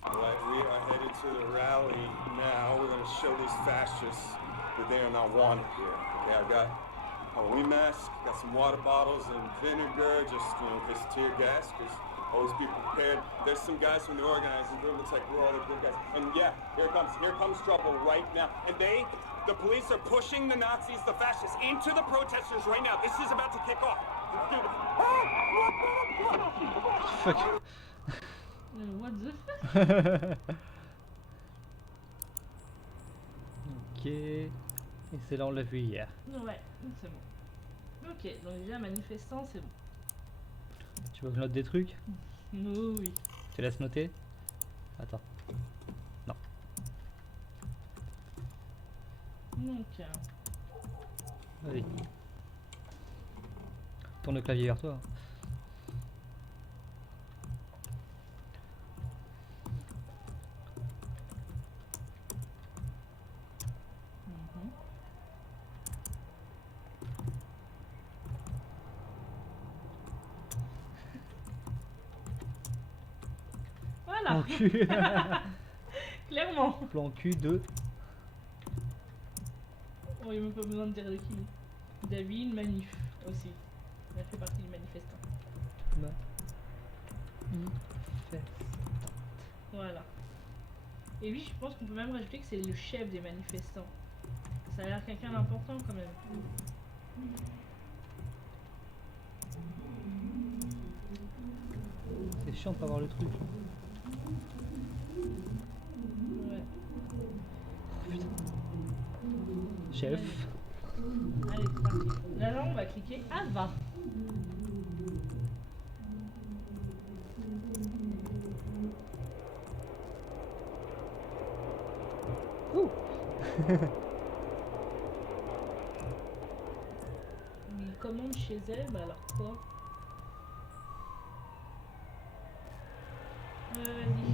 Right, we are headed to the rally now. We're going to show these fascists that they are not wanted here. Okay, I've got Halloween masks, got some water bottles and vinegar, just in case of tear gas, because Always be prepared. There's some guys from the organizing group. Looks like we're all the good guys. And yeah, here comes trouble right now. And the police are pushing the Nazis, the fascists, into the protesters right now. This is about to kick off. Fuck. What the fuck? Ok. Et c'est là, on l'a vu hier. Ouais, c'est bon. Ok, donc déjà manifestant, c'est bon. Tu veux que je note des trucs? Oui. Tu laisses noter? Attends. Non. Donc, Vas-y. Tourne le clavier vers toi. voilà. Plan cul. Clairement. Plan cul de... Oh, il n'y a même pas besoin de dire de qui. David, manif aussi. Il a fait partie du manifestant. Voilà. Et lui, je pense qu'on peut même rajouter que c'est le chef des manifestants. Ça a l'air quelqu'un d'important quand même. C'est chiant de pas voir le truc. Ouais. Chef. Allez, c'est parti. Là, on va cliquer Ava. Ouh. Il commande chez elle, bah alors quoi? Vas-y.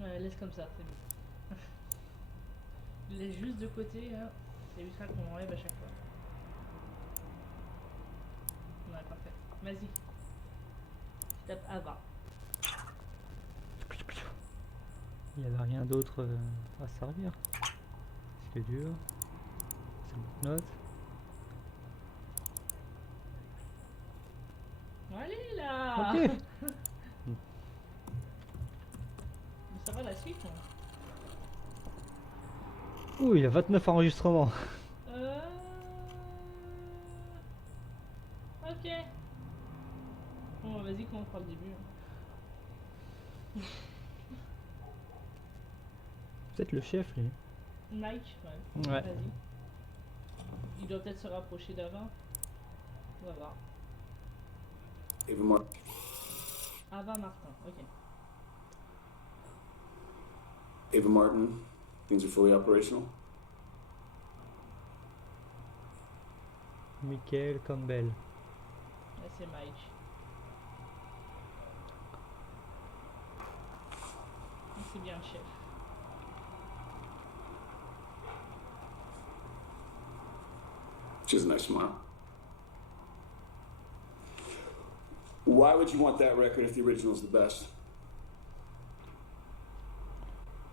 Ouais, laisse comme ça, c'est bon. Il laisse juste de côté, hein. C'est juste ça qu'on enlève à chaque fois. Ouais, parfait. Vas-y. Je tape Ava. Il n'y avait rien d'autre à servir. C'est dur. C'est une note. Allez là. Ok. Mais ça va la suite, hein. Ouh, il y a 29 enregistrements. Ok. Bon, vas-y, commence par le début. Peut-être le chef, lui. Mike, ouais. Ouais. Vas-y. Il doit peut-être se rapprocher d'Ava. On va voir. Ava Martin, ok. Ava Martin, things are fully operational. Michael Campbell. Là, c'est Mike. C'est bien le chef. She has a nice smile. Why would you want that record if the original's the best?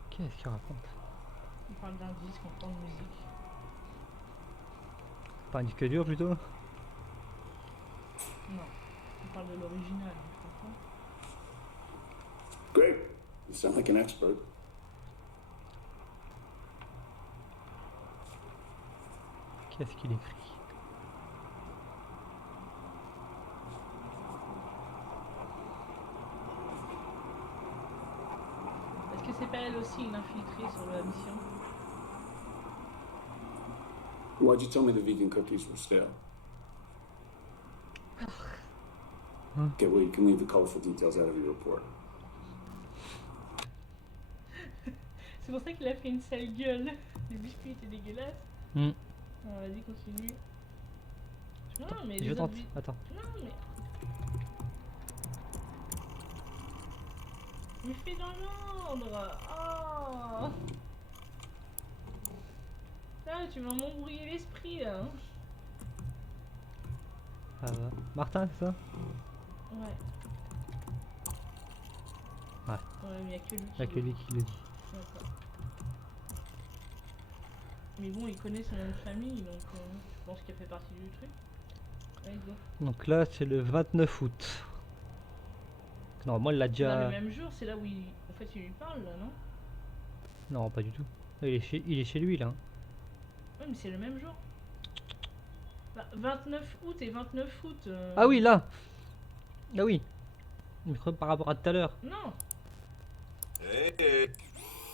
Qu'est-ce qu'il raconte? On parle d'un disque, on parle de musique. Pas un disque dur plutôt? Non. On parle de l'original, tu comprends? Great. You sound like an expert. Qu'est-ce qu'il écrit? Est-ce que c'est pas elle aussi une infiltrée sur la mission? Why'd you tell me the vegan cookies were stale? Okay, well, you can leave the colorful details out of your report. C'est pour ça qu'il a fait une sale gueule. Les biscuits étaient dégueulasses. Vas-y, continue. Non, mais Je les tente. autres Attends. Non, mais... Mais fais dans l'ordre. Oh. Là, tu m'as m'embrouillé l'esprit, là. Ça va. Martin, c'est ça? Ouais. Ouais, mais il y a que lui Il y a que lui qui le dit. D'accord. Mais bon, il connaît son nom de famille, donc je pense qu'elle fait partie du truc. Allez, go. Donc là, c'est le 29 août. Normalement, il l'a Dans le déjà... même jour, c'est là où il, en fait, il lui parle, là, non? Non, pas du tout. Il est chez lui, là. Ouais, mais c'est le même jour. Bah, 29 août et 29 août. Ah oui, là. Ah oui. Mais par rapport à tout à l'heure. Non. Hey,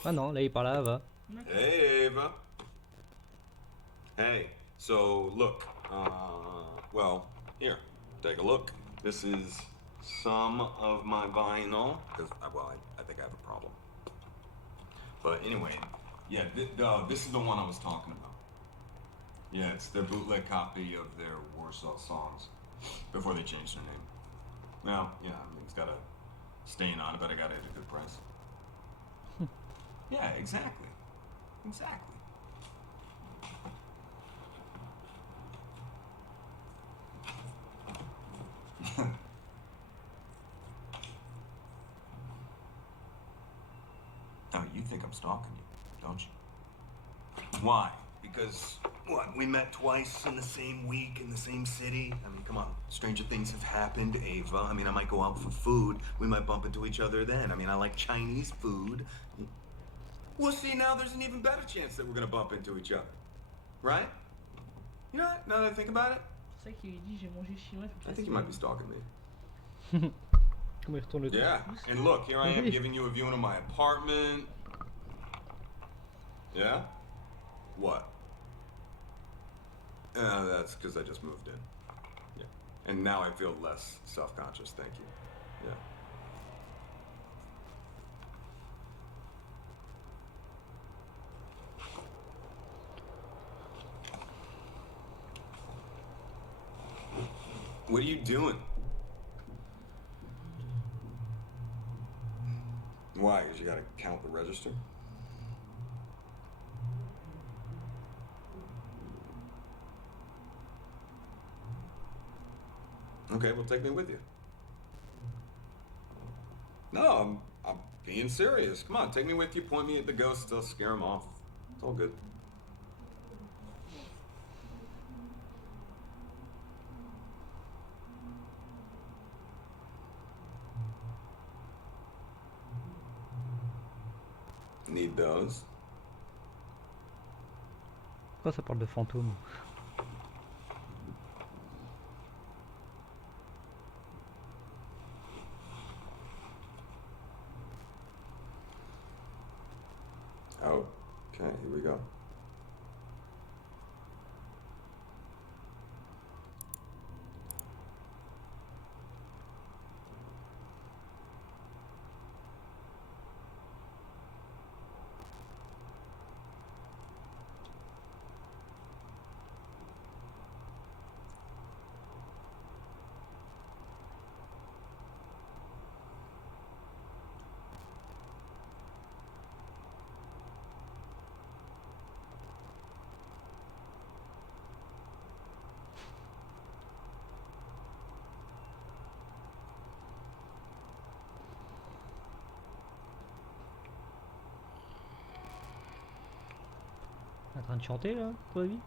Ah non, là, il parle à Ava. D'accord. hey, Ava. Hey, so look, well, here, take a look. This is some of my vinyl, because, well, I think I have a problem. But anyway, yeah, this is the one I was talking about. Yeah, it's their bootleg copy of their Warsaw songs before they changed their name. Well, yeah, I mean, it's got a stain on it, but I got it at a good price. Yeah, exactly. Exactly. Oh, you think I'm stalking you, don't you? Why? Because, what, we met twice in the same week in the same city? I mean, come on, stranger things have happened, Ava. I mean, I might go out for food. We might bump into each other then. I mean, I like Chinese food. Well, see, now there's an even better chance that we're gonna bump into each other. Right? You know what, now that I think about it, C'est ça qu'il lui dit, j'ai mangé chinois toute I la think you semaine. might be stalking me. Comment il retourne le truc. Yeah, and look, here I am giving you a viewing of my apartment. Yeah? What? That's because I just moved in. Yeah. And now I feel less self-conscious, thank you. Yeah. What are you doing? Why? Because you gotta count the register? Okay, well, take me with you. No, I'm being serious. Come on, take me with you, point me at the ghosts, I'll scare them off. It's all good. Need those? Pourquoi ça parle de fantômes? Oh, okay, here we go. En train de chanter là, pour la vie?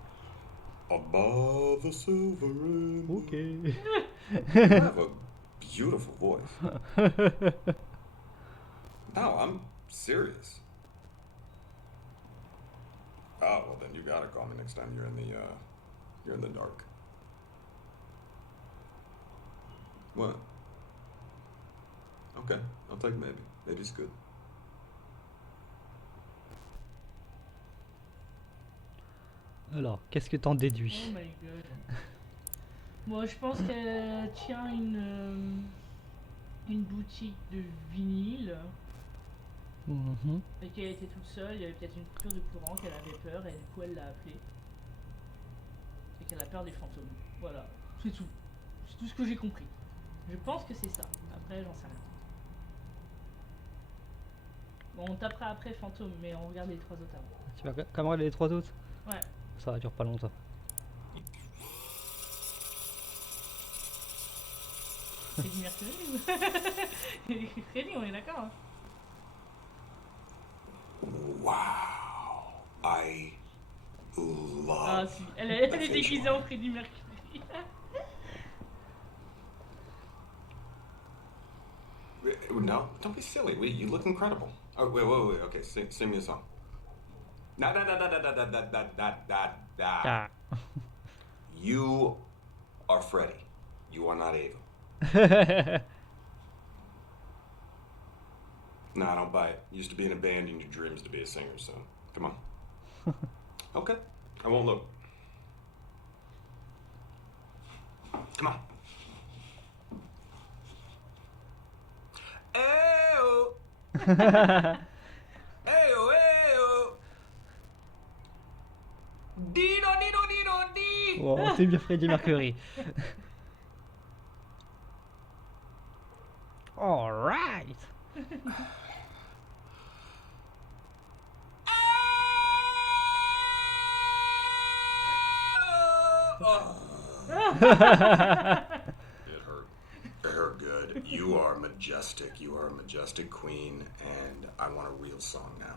Above the silver rainbow. Ok. You have a beautiful voice. No, I'm serious. Oh, well then you gotta call me next time you're in the dark. What? Okay, I'll take maybe. Maybe's good. Alors, qu'est-ce que t'en déduis? Oh my god. Bon, je pense qu'elle tient une boutique de vinyle Mhm. et qu'elle était toute seule. Il y avait peut-être une coupure de courant, qu'elle avait peur et du coup elle l'a appelée. Et qu'elle a peur des fantômes. Voilà, c'est tout. C'est tout ce que j'ai compris. Je pense que c'est ça. Après, j'en sais rien. Bon, on tapera après fantôme, mais on regarde les trois autres avant. Tu vas quand même regarder les trois autres? Ouais. Ça dure pas longtemps. Freddy Mercury. Freddy, on est d'accord, hein. Wow. I Ah, love si. Elle the est facial déguisée en hair. Freddie Mercury. No, don't be silly. You look incredible. Oh, wait. Okay, sing me a song. Da da da da da da da da da da da da. Ah. You are Freddie. You are not Ava. No, I don't buy it. You used to be in a band and your dreams to be a singer, so come on. Okay, I won't look. Come on. Ayo! Ayo, ayo! Dido, dido, dido, di! Wow, c'est bien Freddie Mercury. Alright. It hurt. It hurt good. You are majestic. You are a majestic queen, and I want a real song now.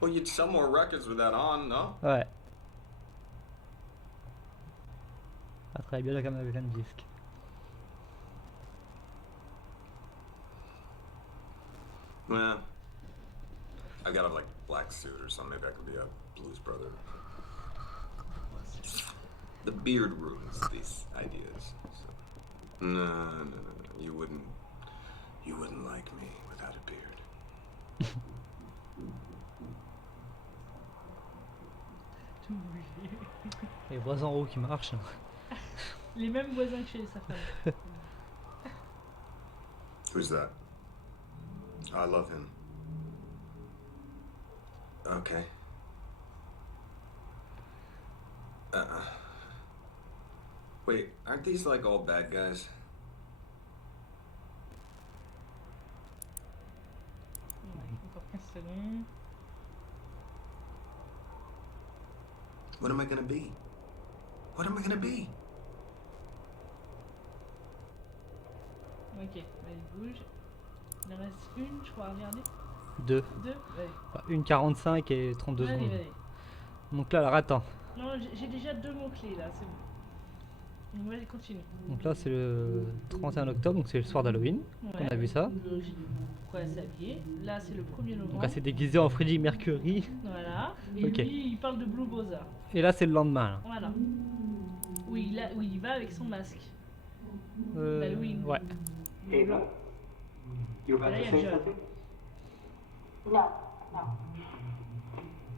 Well, you'd sell more records with that on, no? Ouais. Ça travaille bien comme avec un disque. Well, I got a like black suit or something. Maybe I could be a blues brother. The beard ruins these ideas. So. No. You wouldn't like me without a beard. Tout bougé. Les voisins en haut qui marchent. Les mêmes voisins que chez sa femme. Who's that? I love him. Okay. Wait, aren't these like all bad guys? Encore 15 secondes. What am I gonna be? What am I gonna be? Ok, allez, bouge. Il en reste une, je crois, regarder. Deux. Deux. Allez. Enfin, une 45 et 32 Allez, secondes. allez. Donc là, alors attends. Non, j'ai déjà deux mots-clés là, c'est bon. Donc vas-y, continue. Donc là, c'est le 31 octobre, donc c'est le soir d'Halloween. On a vu ça. Logique. Pourquoi elle s'est habillée. Là, c'est le 1er novembre. Donc elle s'est déguisée en Freddie Mercury. Voilà. Et Ok. lui, il parle de Blue Bother. Et là, c'est le lendemain. Là. Voilà. Oui, il va avec son masque. D'Halloween. Ouais. Ava, you about Là, to il y a say John. something? No.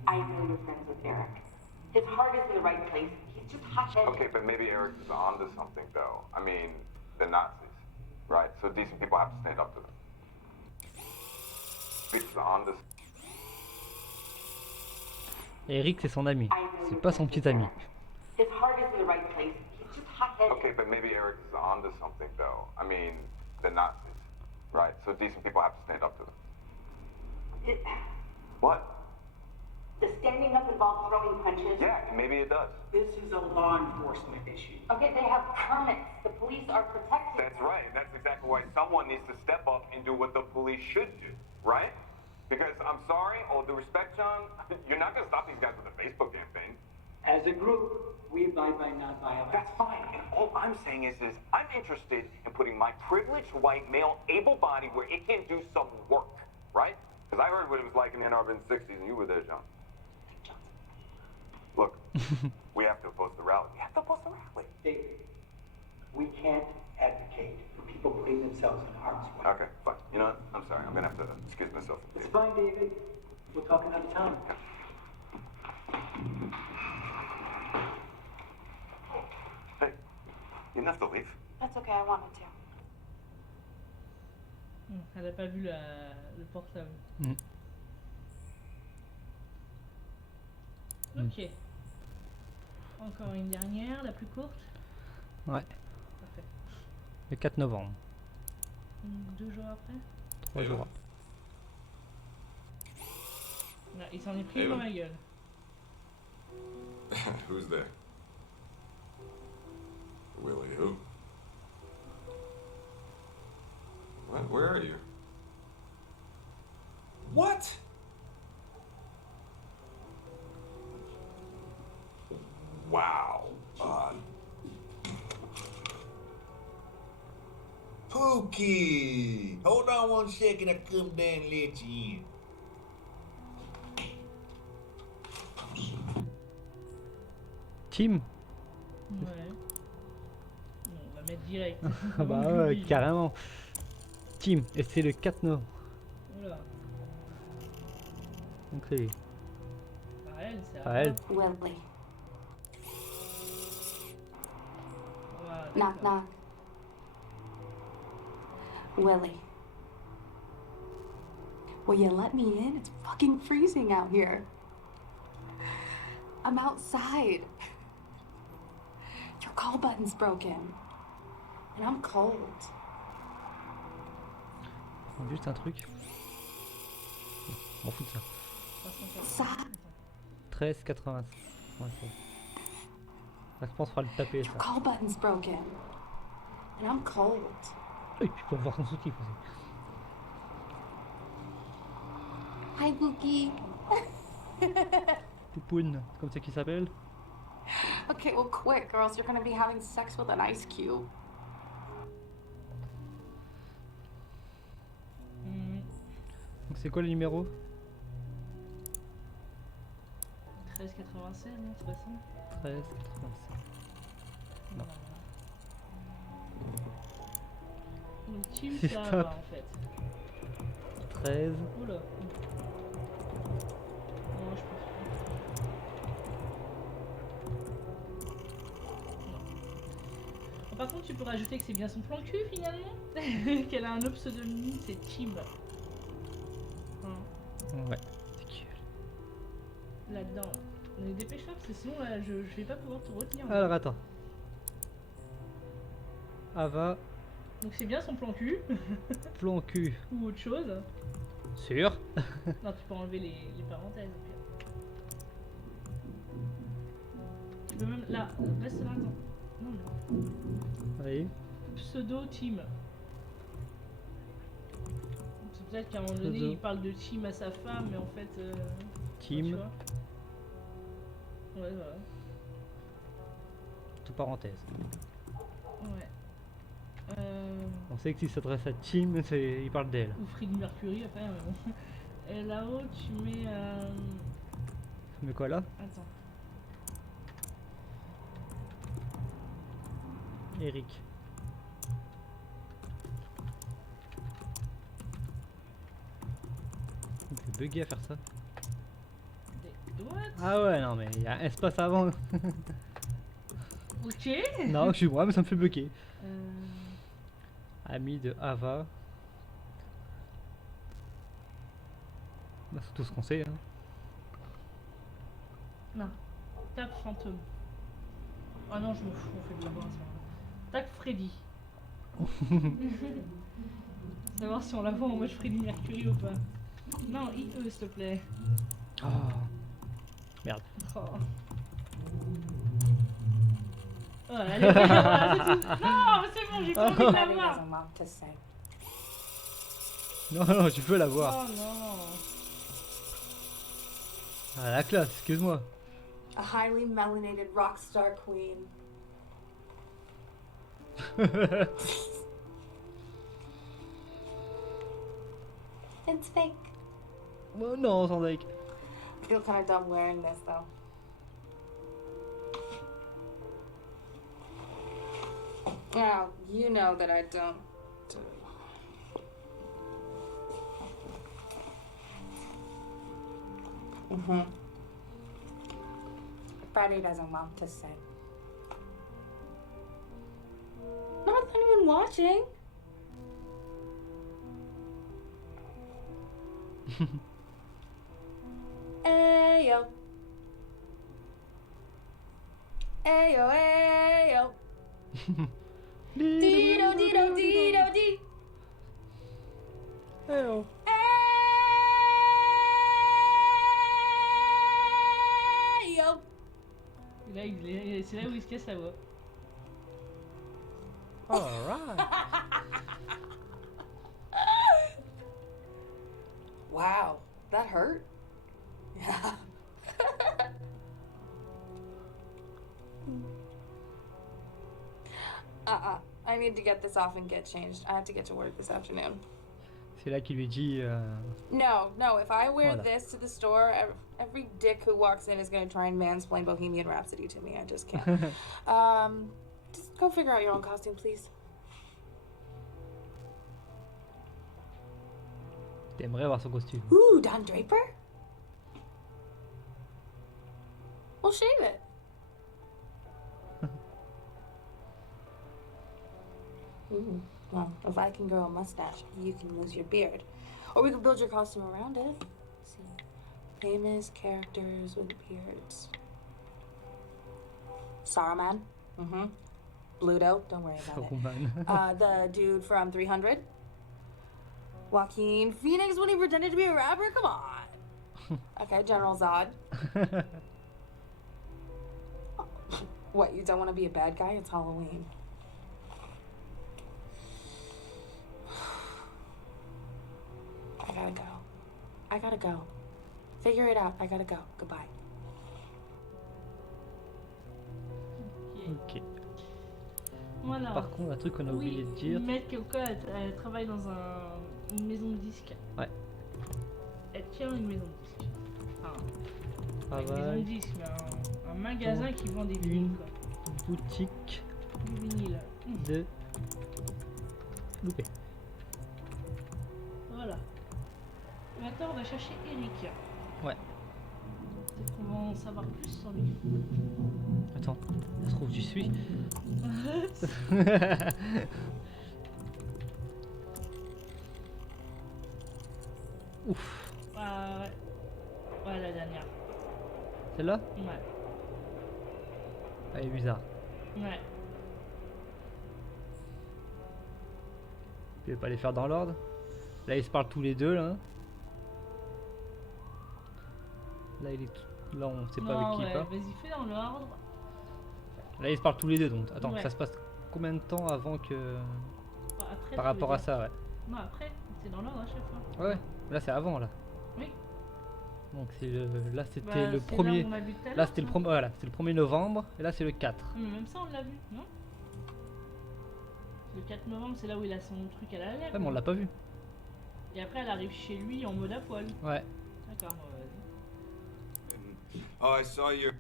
I know you're friends with Eric. His heart is in the right place. He's just hot-headed. Okay, but maybe Eric is onto something, though. I mean, the Nazis, right? So decent people have to stand up to them. It's onto. Et Eric, c'est son ami. C'est pas son petit ami. His heart is in the right place. He's just hot-headed. Okay, but maybe Eric is onto something, though. I mean, the Nazis, right? So decent people have to stand up to them. What? Does standing up involve throwing punches? Yeah, maybe it does. This is a law enforcement issue. Okay, they have permits. The police are protected. That's right. That's exactly why someone needs to step up and do what the police should do, right? Because I'm sorry, all due respect, John, you're not going to stop these guys with a Facebook campaign. As a group, we abide by non-violence. That's fine. And all I'm saying is I'm interested in putting my privileged white male able body where it can do some work, right? Because I heard what it was like in Ann Arbor in the 60s, and you were there, John. Look, we have to oppose the rally. We have to oppose the rally. David, we can't advocate for people putting themselves in harm's way. Okay, fine. You know what? I'm sorry. I'm going to have to excuse myself. It's fine, David. We'll talk another time. Hey, you didn't have to leave. That's okay, I wanted to. Elle a pas vu le portable. Mm. Ok. Encore une dernière, la plus courte. Ouais. Parfait. Le 4 novembre. 2 jours après. 3 jours. Là, il s'en est pris dans la gueule. Who's there? Willie who? What? Where are you? What? Wow. Pookie! Hold on one second, I come down and let you in. Tim. Ouais. Bon, on va mettre direct. Ah bah ouais, carrément. Tim, et c'est le 4 novembre. Voilà. Donc c'est lui. À elle, c'est À elle. Willie. Voilà, Knock, d'accord. knock. Willie. Will you let me in? It's fucking freezing out here. I'm outside. Your call button's broken. And I'm cold. Juste un truc. On m'en fout de ça. 13,80. Ouais, ça. Je pense qu'on va le taper Your ça. call button's broken. And I'm cold. Et puis pour voir son sous-titre aussi. Hi, Bookie. Poupoune, c'est comme ça qu'il s'appelle. Okay, well, quick, or else you're gonna be having sex with an ice cube. Donc c'est quoi le numéro? 13,96, non, c'est pas ça? 13,87. Non. Donc Tim, C'est ça top. va en fait. 13. Oula. Non, je pense pas. Non. Par contre, tu peux rajouter que c'est bien son plan cul finalement. Qu'elle a un autre pseudonyme, c'est Tim. Hein, Ouais. C'est qui là-dedans. Là. Mais dépêche-toi parce que sinon là, je vais pas pouvoir te retenir. alors attends. Ava, Donc c'est bien son plan cul. plan cul. Ou autre chose. Sûr. Non, tu peux enlever les parenthèses. Au pire. Tu peux même. Là, reste là, attends. Non, mais. Oui. Pseudo Tim. C'est peut-être qu'à un moment donné, Pseudo. il parle de Tim à sa femme, mais en fait. Tim. tu vois. Ouais, voilà. Tout parenthèse. Ouais. On sait que s'il s'adresse à Tim, il parle d'elle. Ou Freddie Mercury, après. Et là-haut, tu mets. Mais quoi là? Attends. Eric. Il fait bugger à faire ça. What? Ah ouais, non mais il y a un espace avant. Ok. Non, je suis moi, mais ça me fait bugger. Ami de Ava. Bah, c'est tout ce qu'on sait. Hein. Non. Tape fantôme. Ah non, je m'en fous, on fait de la voix à ce moment-là. Tape Freddy. Savoir si on la voit en mode Freddy Mercury ou pas. Non, IE s'il te plaît. Oh. Merde. Oh. Oh, elle est belle, voilà, c'est tout. Non, mais c'est bon, j'ai pas envie de la voir. Non, non, tu peux la voir. Oh non. Ah, la classe, excuse-moi. A highly melanated rock star queen. It's fake. Oh, non, sans deck. I feel kind of dumb wearing this though. Now, you know that I don't. Friday doesn't want to say. Not with anyone watching. Ayo. Ayo, ayo. Dido, dido, dido, di. Ayo. Ayo. Là, c'est là où il se casse la voix. Alright. Wow. That hurt? Yeah. I need to get this off and get changed. I have to get to work this afternoon. C'est là qu'il lui dit. No, if I wear Voilà. this to the store, every dick who walks in is going to try and mansplain Bohemian Rhapsody to me. I just can't. Just go figure out your own costume, please. T'aimerais avoir son costume. Ooh, Don Draper? Well, shave it. Ooh, well, if I can grow a mustache, you can lose your beard. Or we could build your costume around it. Let's see. Famous characters with beards. Saruman. Mm-hmm. Bluto. Don't worry about it. The dude from 300. Joaquin Phoenix when he pretended to be a rapper? Come on. Okay, General Zod. What, you don't want to be a bad guy? It's Halloween. I gotta go. Figure it out. I gotta go. Goodbye. Ok. Voilà. Par contre, un truc qu'on a oublié de dire. Maître Kyoko, elle travaille dans une maison de disques. Ouais. Elle tient une maison de disques. Enfin, pas une maison de Travaille. disques, mais un magasin qui vend des vinyles, quoi. Boutique Du vinyle. de loupé. Voilà. Maintenant, on va chercher Eric. Ouais. Peut-être qu'on va en savoir plus sur lui. Attends, ça se trouve, j'y suis. Ouf. Ah, ouais. Ouais, la dernière. Celle-là? Ouais. Elle est bizarre. Ouais. Tu veux pas les faire dans l'ordre? Là, ils se parlent tous les deux, là. Là, là on sait pas Non, avec qui il parle. vas-y, fais dans l'ordre. Là, ils se parlent tous les deux, donc attends, Ouais. ça se passe combien de temps avant que... Après, Par tu veux rapport à dire. ça, ouais. Non, après, c'est dans l'ordre à chaque fois. Ouais, là, c'est avant, là. Oui. Donc, c'est là, c'était Bah, le c'est premier... là où on a vu tout à Là, l'heure, c'était le ça. premier... Voilà, c'est le 1er novembre, et là, c'est le 4. Mais même ça, on l'a vu, non? Le 4 novembre, c'est là où il a son truc à la lèvre. Ouais, mais on l'a pas vu. Et après, elle arrive chez lui en mode à poil. Ouais. D'accord, vas-y. Oh, I saw your.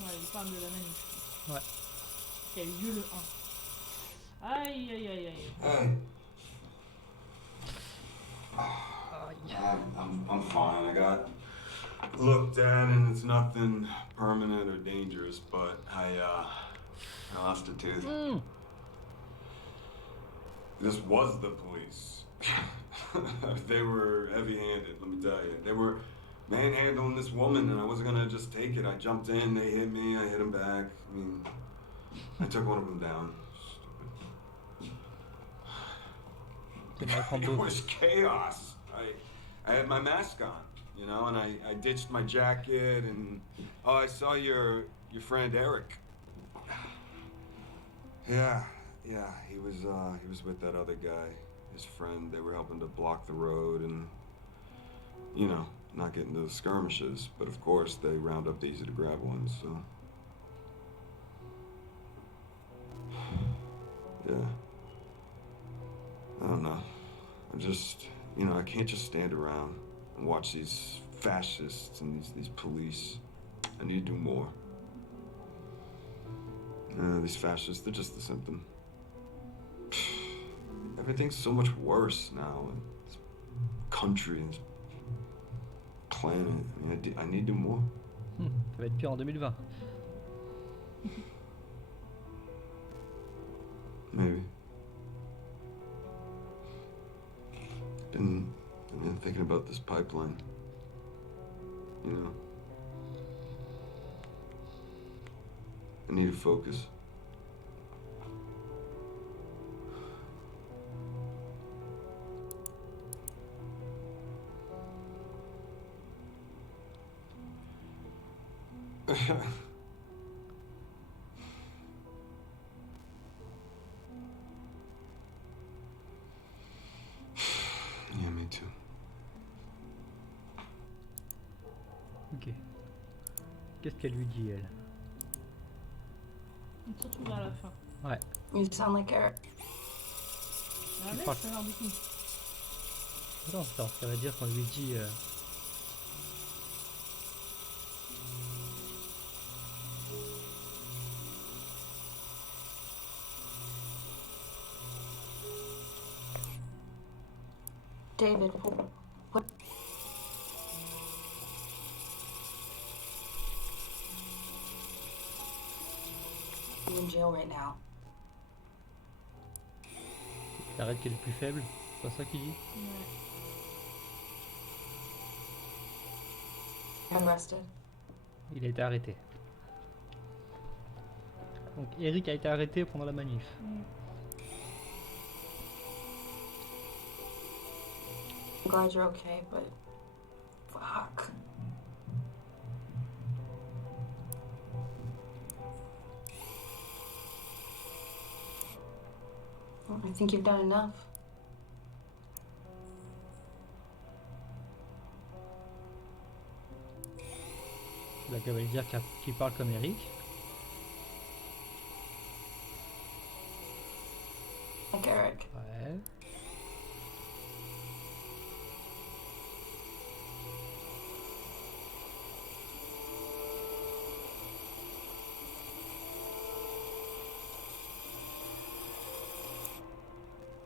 Ouais, il parle de la manif. Ouais. Qui a eu lieu le 1. Aïe, aïe, aïe, aïe. Hey. I'm fine. I got looked at, and it's nothing permanent or dangerous, but I lost a tooth. This was the police. They were heavy-handed, let me tell you. They were manhandling this woman, and I wasn't gonna just take it. I jumped in, they hit me, I hit them back. I mean, I took one of them down. It was chaos. I had my mask on, you know, and I ditched my jacket, and oh, I saw your friend Eric. Yeah, he was with that other guy, his friend. They were helping to block the road and, you know, not get into the skirmishes. But of course, they round up the easy to grab ones, so. Yeah. I don't know. I'm just, you know, I can't just stand around and watch these fascists and these police. I need to do more. These fascists, they're just a symptom. Everything's so much worse now in this country and this planet. I mean, I need to do more. Ça va être pire en 2020. Maybe. I've been thinking about this pipeline. You know. I need to focus. Ok. Qu'est-ce qu'elle lui dit, elle? Surtout vers la fin. Ouais. You sound like Eric. Ah, Tu laisse, parles- ça a l'air du coup. Attends, c'est ce qu'elle va dire quand elle lui dit. David, what? You're in jail right now. Arrête qu'elle est plus faible. C'est pas ça qu'il dit? Ouais. I'm arrested. Il a été arrêté. Donc Eric a été arrêté pendant la manif. I'm glad you're okay, but fuck. Well, I think you've done enough. Là, qu'elle va lui dire qu'il parle comme Eric. Like Eric. Ouais.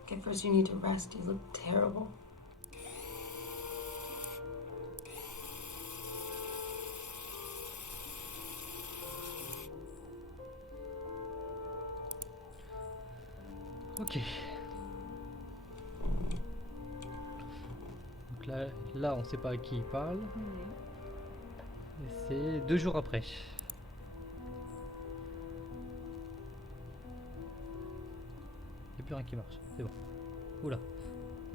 Okay, first you need to rest. You look terrible. Ok. Donc là, on sait pas à qui il parle. Et c'est 2 jours après. Il n'y a plus rien qui marche. C'est bon. Oula.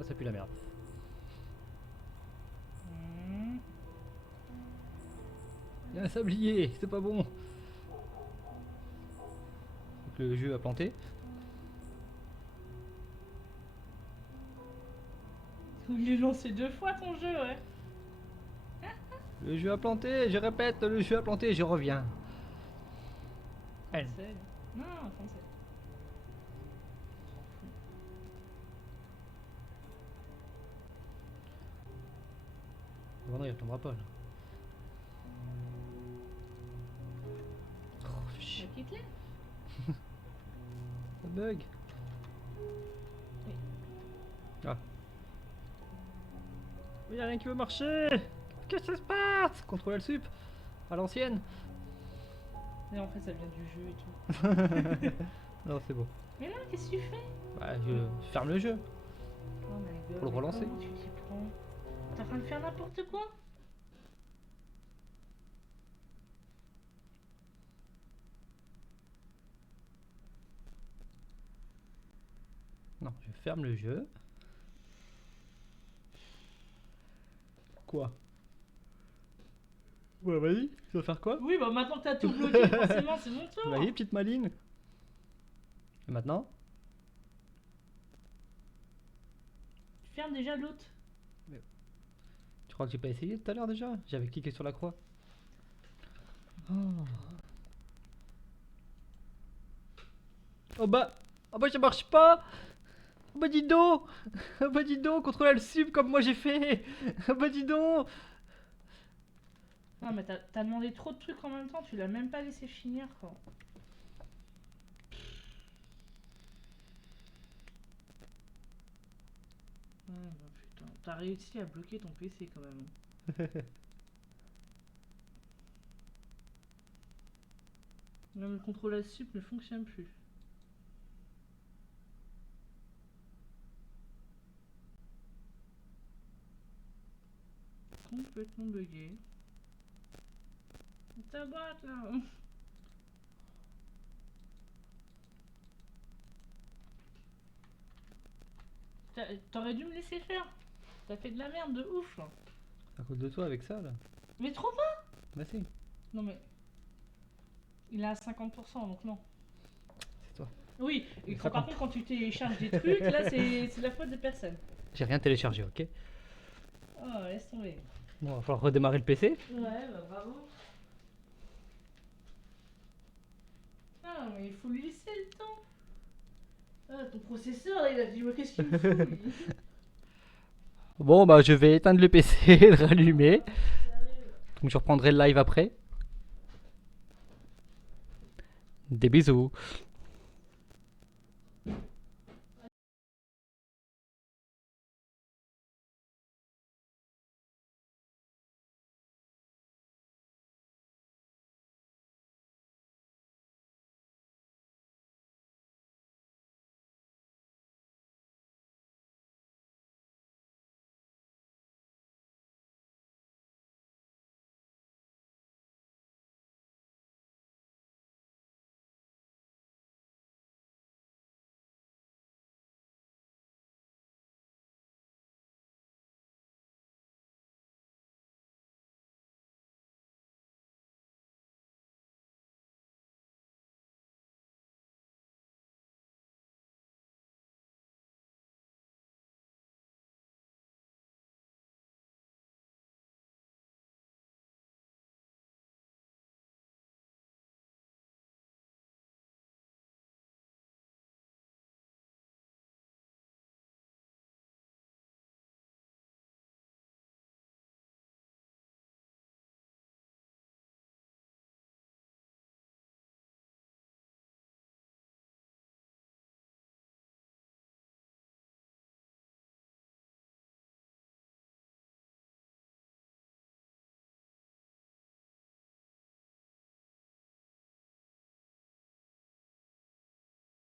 Ça pue la merde. Il y a un sablier. C'est pas bon. Donc le jeu a planté. Il est lancé 2 fois ton jeu, ouais. Le jeu a planté, je répète, le jeu a planté, je reviens. Elle. Français. Non, français. Bon, non, il retombera pas là. Oh, Bah, quitte-les. ça bug. Oui. Ah. Il y a rien qui veut marcher. Qu'est-ce que ça se passe? Contrôle le sup. À l'ancienne. Mais en fait, ça vient du jeu et tout. Non, c'est bon. Mais là, qu'est-ce que tu fais? Bah, je ferme le jeu. Oh my god. Pour le mais relancer. comment tu t'y prends? T'es en train de faire n'importe quoi? Non, je ferme le jeu. Quoi? Ouais, vas-y, tu vas faire quoi? Oui, bah maintenant que t'as tout bloqué, forcément, c'est mon tour. Vas-y, petite maline. Et maintenant? Tu fermes déjà l'autre. Tu crois que j'ai pas essayé tout à l'heure déjà? J'avais cliqué sur la croix. Oh. Oh bah ça marche pas. Oh bah dis donc. Oh bah dis donc, contrôle le sub comme moi j'ai fait. Oh bah dis donc. Non, mais t'as demandé trop de trucs en même temps, tu l'as même pas laissé finir, quoi. Ouais, bah putain, t'as réussi à bloquer ton PC quand même. Même le contrôle à sup ne fonctionne plus. Complètement bugué. Ta boîte là. T'aurais dû me laisser faire. T'as fait de la merde de ouf là. C'est à cause de toi avec ça là. Mais trop pas. Bah si. Non mais... Il est à 50% donc non. C'est toi. Oui, et Mais par contre quand tu télécharges des trucs, là c'est la faute de personne. J'ai rien téléchargé, ok? Oh, laisse tomber. Bon, va falloir redémarrer le PC. Ouais, bah bravo. Ah, mais il faut lui laisser le temps. Ah, ton processeur, là, il a dit, mais qu'est-ce qu'il me fout, lui? Bon, bah je vais éteindre le PC et le rallumer. Donc je reprendrai le live après. Des bisous.